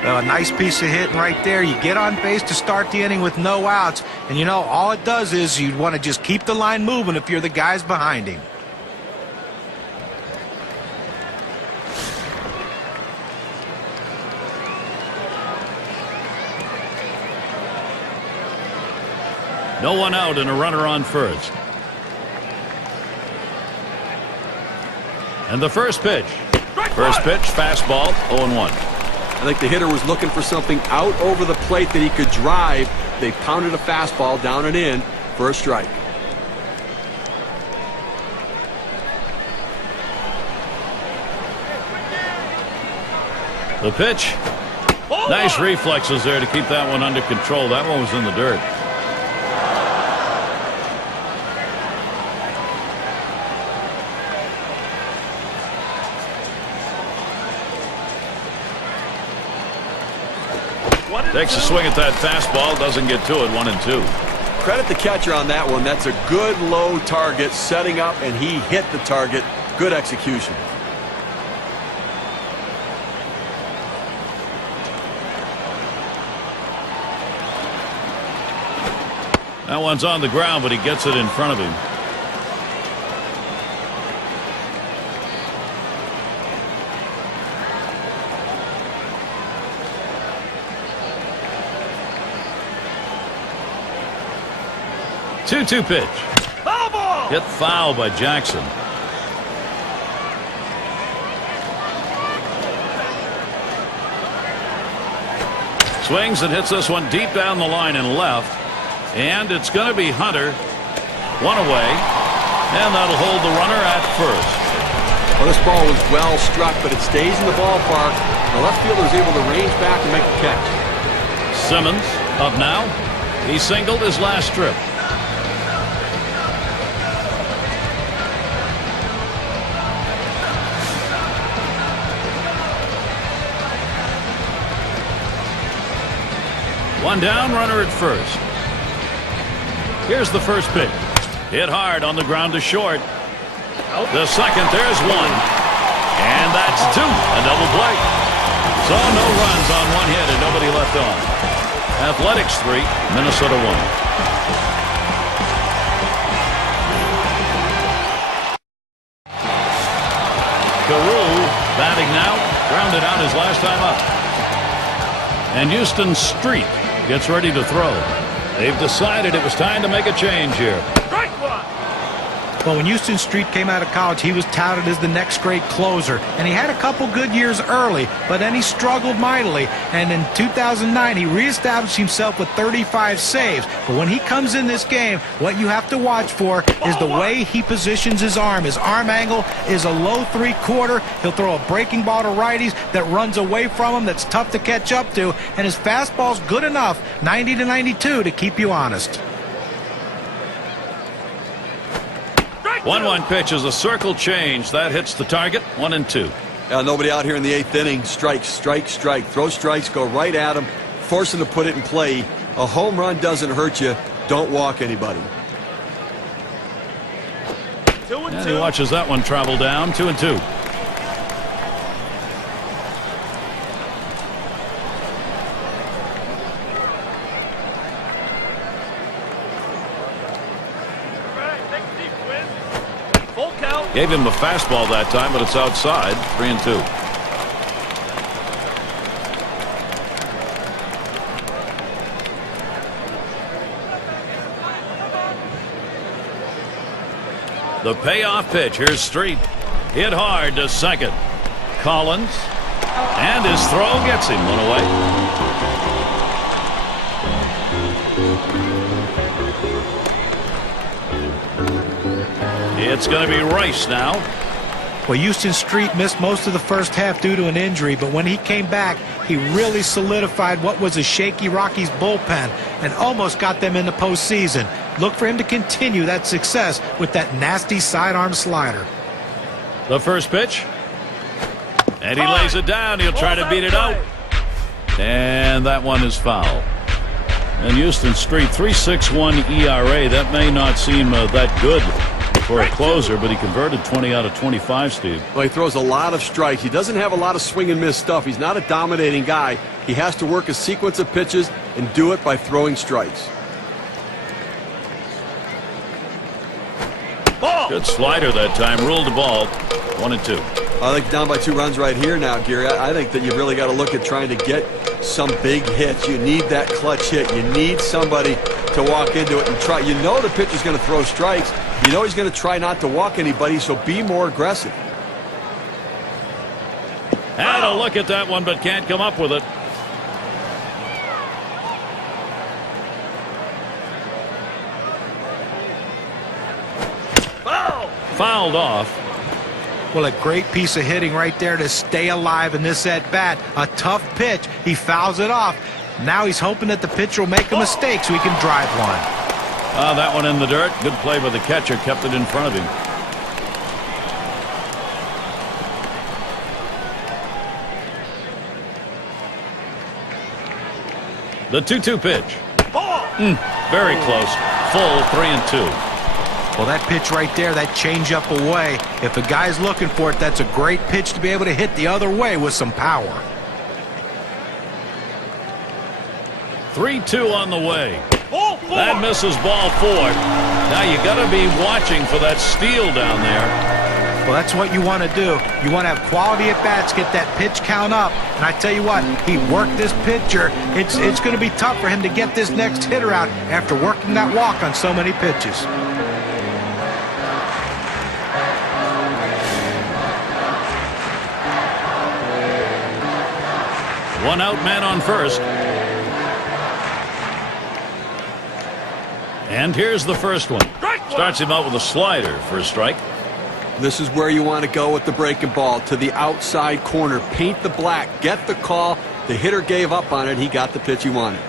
A nice piece of hitting right there. You get on base to start the inning with no outs. And, you know, all it does is you want to just keep the line moving if you're the guys behind him. No one out and a runner on first. And the first pitch. First pitch, fastball, 0-1. I think the hitter was looking for something out over the plate that he could drive. They pounded a fastball down and in for a strike. The pitch. Nice reflexes there to keep that one under control. That one was in the dirt. Takes a swing at that fastball, doesn't get to it. 1-2. Credit the catcher on that one. That's a good low target, setting up, and he hit the target. Good execution. That one's on the ground, but he gets it in front of him. Two-two pitch. Foul ball. Hit foul by Jackson. Swings and hits this one deep down the line and left. And it's going to be Hunter. One away. And that'll hold the runner at first. Well, this ball was well struck, but it stays in the ballpark. The left fielder is able to range back and make the catch. Simmons up now. He singled his last trip. One down, runner at first. Here's the first pitch. Hit hard on the ground to short. The second, there's one. And that's two. A double play. So no runs on one hit and nobody left on. Athletics 3, Minnesota 1. Carew batting now. Grounded out his last time up. And Houston Street gets ready to throw. They've decided it was time to make a change here. Well, when Houston Street came out of college, he was touted as the next great closer, and he had a couple good years early, but then he struggled mightily, and in 2009 he reestablished himself with 35 saves. But when he comes in this game, what you have to watch for is the way he positions his arm. His arm angle is a low 3/4. He'll throw a breaking ball to righties that runs away from him, that's tough to catch up to, and his fastball's good enough, 90 to 92, to keep you honest. 1-1 pitch is a circle change. That hits the target. 1-2. Nobody out here in the 8th inning. Strike, strike, strike. Throw strikes, go right at him, force him to put it in play. A home run doesn't hurt you. Don't walk anybody. And he watches that one travel down. 2-2. Gave him a fastball that time, but it's outside. 3-2. The payoff pitch. Here's Street. Hit hard to second. Collins. And his throw gets him. One away. It's going to be Rice now. Well, Houston Street missed most of the first half due to an injury, but when he came back, he really solidified what was a shaky Rockies bullpen and almost got them in the postseason. Look for him to continue that success with that nasty sidearm slider. The first pitch. And he lays it down. He'll try to beat it out. And that one is foul. And Houston Street, 3.61 ERA. That may not seem that good for a closer, but he converted 20 out of 25, Steve. Well, he throws a lot of strikes. He doesn't have a lot of swing and miss stuff. He's not a dominating guy. He has to work a sequence of pitches and do it by throwing strikes. Good slider that time. Ruled the ball. 1-2. I think down by 2 runs right here now, Gary. I think that you've really got to look at trying to get some big hits. You need that clutch hit. You need somebody to walk into it and try. You know the pitcher's going to throw strikes. You know he's going to try not to walk anybody, so be more aggressive. Had a look at that one, but can't come up with it. Fouled off. Well, a great piece of hitting right there to stay alive in this at-bat. A tough pitch. He fouls it off. Now he's hoping that the pitcher will make a mistake so he can drive one. That one in the dirt. Good play by the catcher. Kept it in front of him. The 2-2 pitch. Very close. Full 3-2. Well, that pitch right there, that changeup away, if a guy's looking for it, that's a great pitch to be able to hit the other way with some power. 3-2 on the way. That misses ball 4. Now you got to be watching for that steal down there. Well, that's what you want to do. You want to have quality at bats, get that pitch count up. And I tell you what, he worked this pitcher. It's going to be tough for him to get this next hitter out after working that walk on so many pitches. One out, man on first. And here's the first one. Starts him out with a slider for a strike. This is where you want to go with the breaking ball, to the outside corner. Paint the black. Get the call. The hitter gave up on it. He got the pitch he wanted.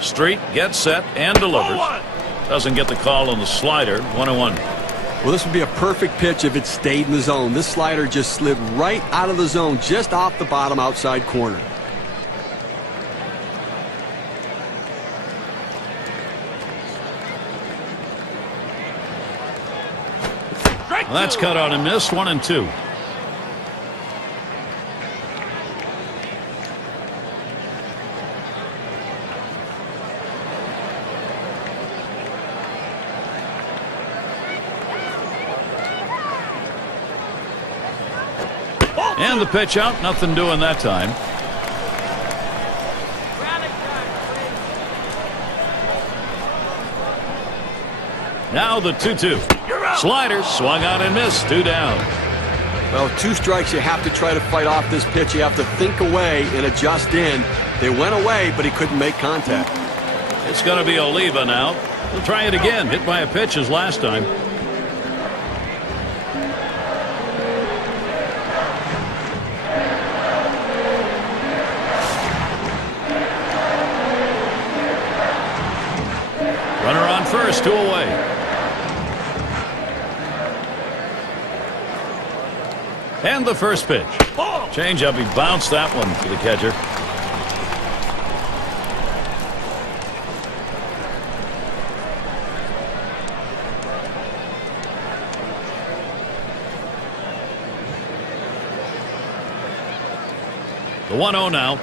Street gets set and delivers. Doesn't get the call on the slider. 1-1. Well, this would be a perfect pitch if it stayed in the zone. This slider just slid right out of the zone, just off the bottom outside corner. Well, that's cut on and missed. 1-2. And the pitch out. Nothing doing that time. Now the 2-2. Slider swung out and missed. 2 down. Well, 2 strikes, you have to try to fight off this pitch. You have to think away and adjust in. They went away, but he couldn't make contact. It's going to be Oliva now. He'll try it again. Hit by a pitch as last time. Runner on first, 2 away. And the first pitch. Change up. He bounced that one for the catcher. The 1-0 now.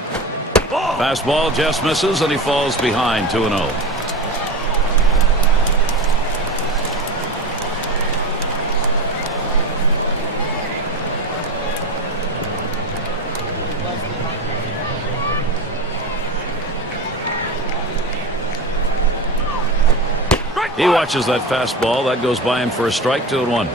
Fastball just misses and he falls behind. 2-0. He watches that fastball. That goes by him for a strike. 2-1.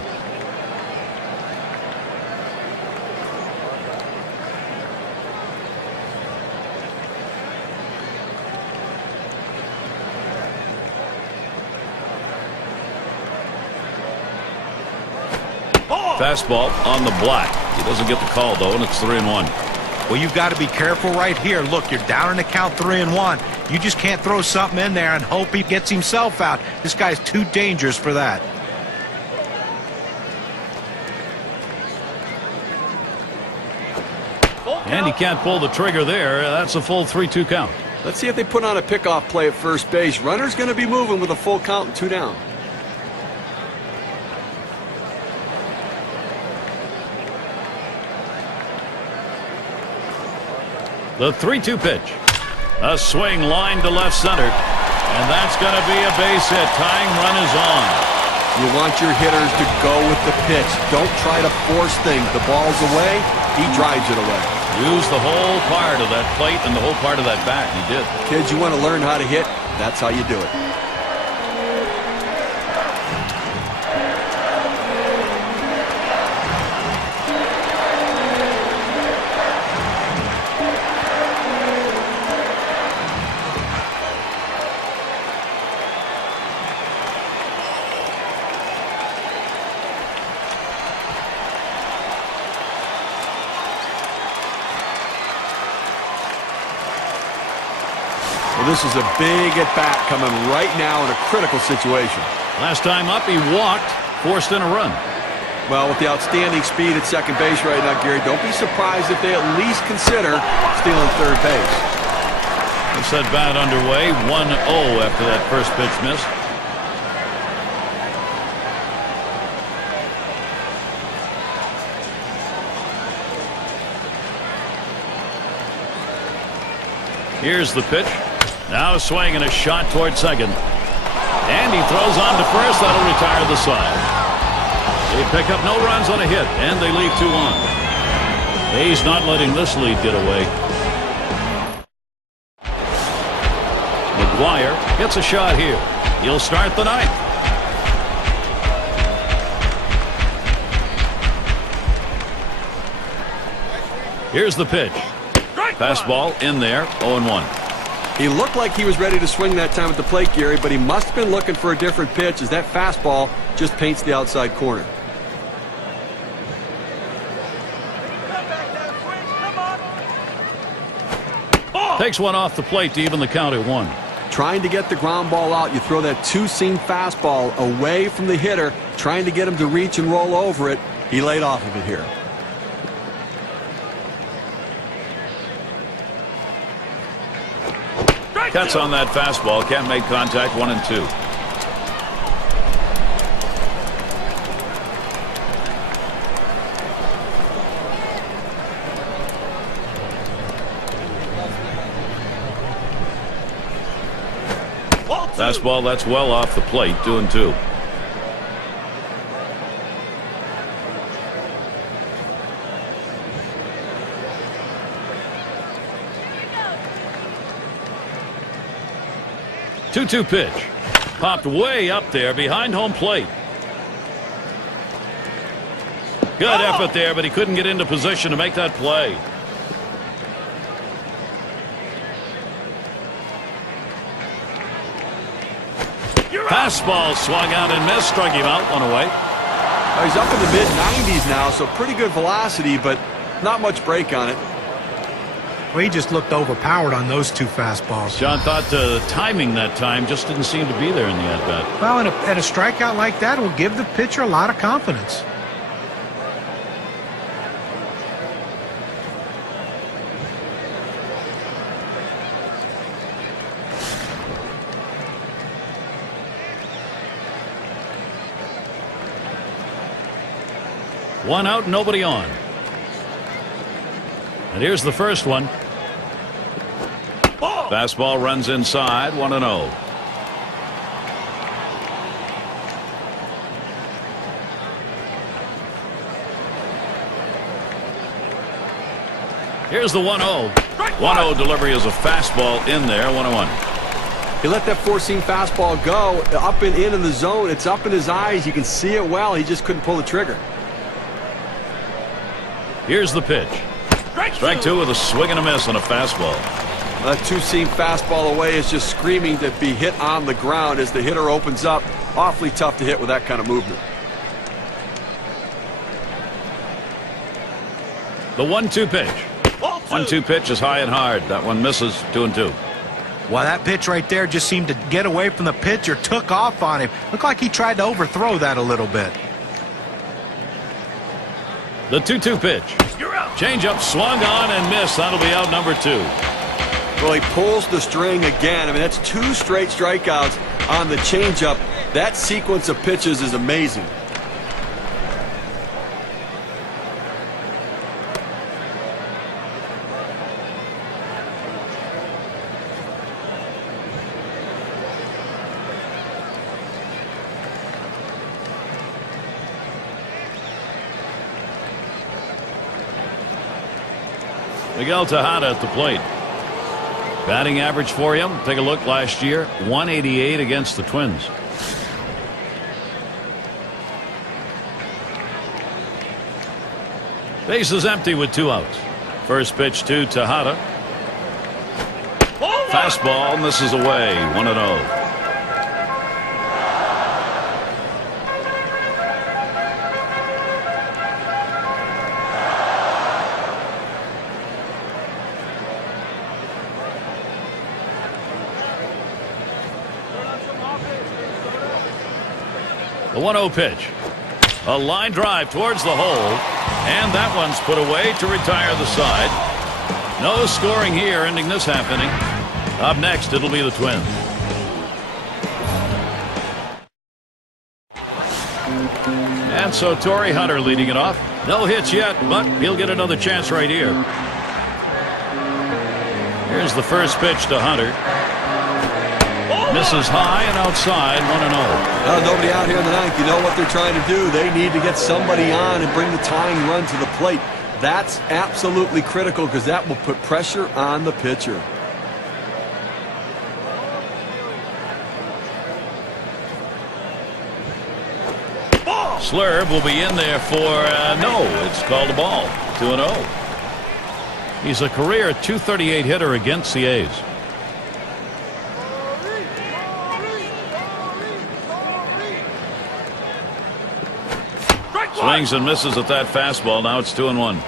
Fastball on the black. He doesn't get the call, though, and it's 3-1. Well, you've got to be careful right here. Look, you're down in the count 3-1. You just can't throw something in there and hope he gets himself out. This guy's too dangerous for that. And he can't pull the trigger there. That's a full 3-2 count. Let's see if they put on a pickoff play at first base. Runner's going to be moving with a full count and 2 down. The 3-2 pitch. A swing line to left center. And that's going to be a base hit. Tying run is on. You want your hitters to go with the pitch. Don't try to force things. The ball's away. He drives it away. Use the whole part of that plate and the whole part of that bat. He did. Kids, you want to learn how to hit? That's how you do it. This is a big at-bat coming right now in a critical situation. Last time up, he walked, forced in a run. Well, with the outstanding speed at second base right now, Gary, don't be surprised if they at least consider stealing third base. Gets that bat underway. 1-0 after that first pitch missed. Here's the pitch. Now a swing and a shot toward second. And he throws on to first. That'll retire the side. They pick up no runs on a hit, and they leave 2 on. He's not letting this lead get away. McGuire gets a shot here. He'll start the 9th. Here's the pitch. Fastball in there. 0-1. He looked like he was ready to swing that time at the plate, Gary, but he must have been looking for a different pitch as that fastball just paints the outside corner. Takes one off the plate to even the count at 1. Trying to get the ground ball out, you throw that two-seam fastball away from the hitter, trying to get him to reach and roll over it. He laid off of it here. Cuts on that fastball. Can't make contact. 1-2. Fastball that's well off the plate. 2-2. Two-two pitch. Popped way up there behind home plate. Good effort there, but he couldn't get into position to make that play. Fastball swung out and missed, struck him out, 1 away. He's up in the mid-90s now, so pretty good velocity, but not much break on it. Well, he just looked overpowered on those two fastballs. John thought the timing that time just didn't seem to be there in the at-bat. Well, and a strikeout like that will give the pitcher a lot of confidence. One out, nobody on. And here's the first one. Fastball runs inside, 1-0. Here's the 1-0. 1-0 delivery is a fastball in there, 1-1. He let that four-seam fastball go up and in the zone. It's up in his eyes. You can see it well. He just couldn't pull the trigger. Here's the pitch. Strike two with a swing and a miss on a fastball. That two-seam fastball away is just screaming to be hit on the ground as the hitter opens up. Awfully tough to hit with that kind of movement. The 1-2 pitch. 1-2 pitch is high and hard. That one misses. 2-2. Well, that pitch right there just seemed to get away from the pitcher, took off on him. Looked like he tried to overthrow that a little bit. The 2-2 pitch. Changeup swung on and missed. That'll be out number 2. Well, he pulls the string again. I mean, that's 2 straight strikeouts on the changeup. That sequence of pitches is amazing. Miguel Tejada at the plate. Batting average for him, take a look last year, 188 against the Twins. Base is empty with 2 outs. First pitch to Tejada. Fastball misses away, 1-0. The 1-0 pitch. A line drive towards the hole. And that one's put away to retire the side. No scoring here ending this half inning. Up next, it'll be the Twins. And so Torrey Hunter leading it off. No hits yet, but he'll get another chance right here. Here's the first pitch to Hunter. Misses high and outside, 1-0. Nobody out here in the ninth. You know what they're trying to do. They need to get somebody on and bring the tying run to the plate. That's absolutely critical because that will put pressure on the pitcher. Slurve will be in there for no. It's called a ball. 2-0. He's a career .238 hitter against the A's. Swings and misses at that fastball. Now it's 2-1.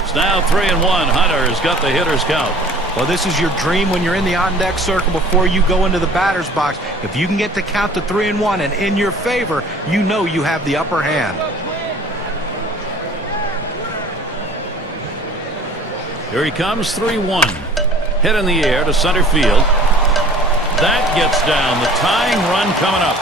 It's now 3-1. Hunter has got the hitter's count. Well, this is your dream when you're in the on-deck circle before you go into the batter's box. If you can get the count to 3-1 and in your favor, you know you have the upper hand. Here he comes, 3-1. Hit in the air to center field. That gets down. The tying run coming up.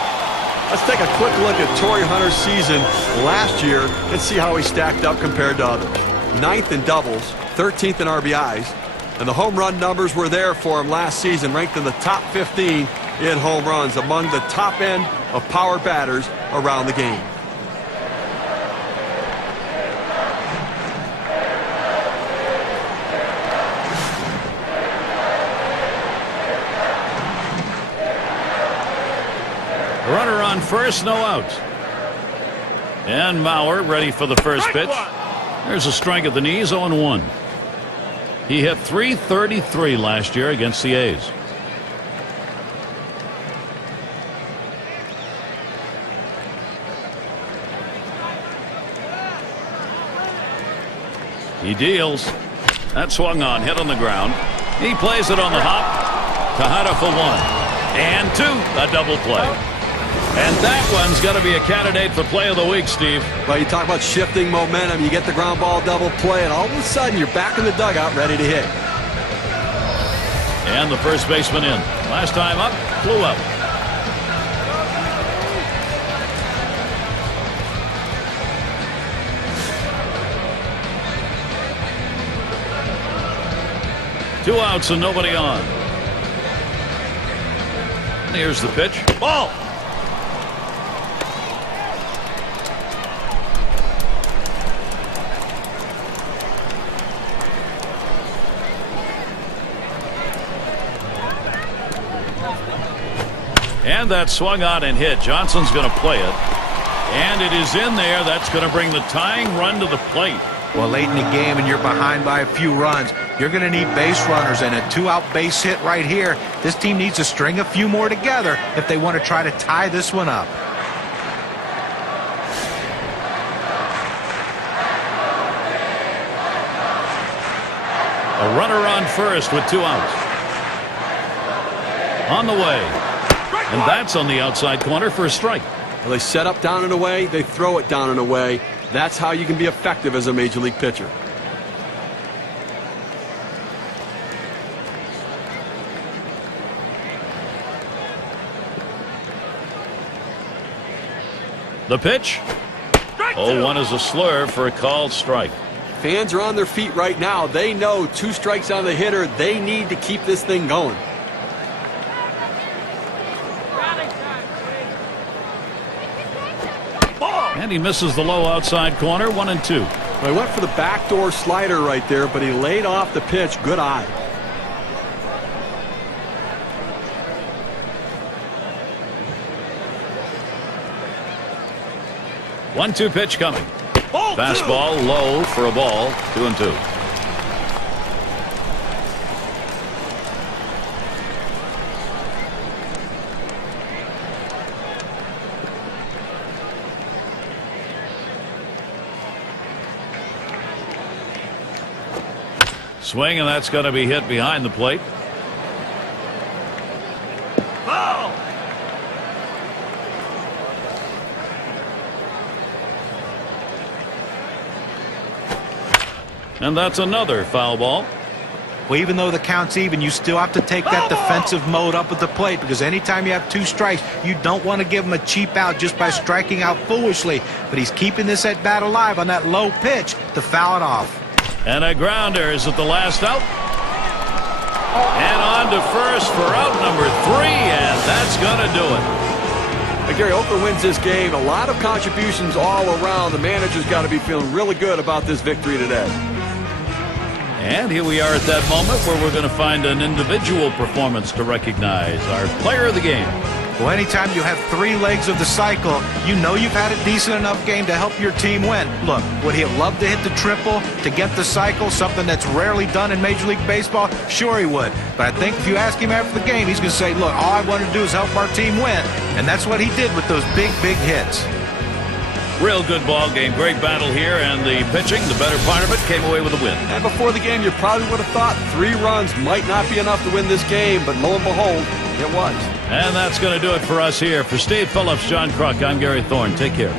Let's take a quick look at Torrey Hunter's season last year and see how he stacked up compared to others. 9th in doubles, 13th in RBIs, and the home run numbers were there for him last season, ranked in the top 15 in home runs, among the top end of power batters around the game. Runner on first, no out. And Mauer ready for the first pitch. There's a strike at the knees, 0-1. He hit .333 last year against the A's. He deals. That swung on, hit on the ground. He plays it on the hop. Tejada for 1 and 2, a double play. And that one's got to be a candidate for play of the week, Steve. Well, you talk about shifting momentum. You get the ground ball double play, and all of a sudden you're back in the dugout ready to hit. And the first baseman in. Last time up, flew out. Two outs and nobody on. And here's the pitch. Ball! And that swung on and hit. Johnson's going to play it. And it is in there. That's going to bring the tying run to the plate. Well, late in the game and you're behind by a few runs, you're going to need base runners, and a 2-out base hit right here. This team needs to string a few more together if they want to try to tie this one up. A runner on first with 2 outs. On the way. And that's on the outside corner for a strike. Well, they set up down and away. They throw it down and away. That's how you can be effective as a major league pitcher. The pitch. 0-1 is a slur for a called strike. Fans are on their feet right now. They know 2 strikes on the hitter. They need to keep this thing going. And he misses the low outside corner, 1-2. Well, he went for the backdoor slider right there, but he laid off the pitch. Good eye. One-two pitch coming. Fastball low for a ball, 2-2. Swing, and that's going to be hit behind the plate. Foul! And that's another foul ball. Well, even though the count's even, you still have to take that defensive mode up at the plate, because anytime you have 2 strikes, you don't want to give him a cheap out just by striking out foolishly. But he's keeping this at bat alive on that low pitch to foul it off. And a grounder. Is it the last out? And on to first for out number 3, and that's going to do it. Gary, Oakland wins this game. A lot of contributions all around. The manager's got to be feeling really good about this victory today. And here we are at that moment where we're going to find an individual performance to recognize our player of the game. Well, anytime you have 3 legs of the cycle, you know you've had a decent enough game to help your team win. Look, would he have loved to hit the triple to get the cycle, something that's rarely done in Major League Baseball? Sure he would. But I think if you ask him after the game, he's going to say, look, all I wanted to do is help our team win. And that's what he did with those big, big hits. Real good ball game. Great battle here, and the pitching, the better part of it, came away with a win. And before the game, you probably would have thought 3 runs might not be enough to win this game, but lo and behold, it was. And that's going to do it for us here. For Steve Phillips, John Kruk, I'm Gary Thorne. Take care.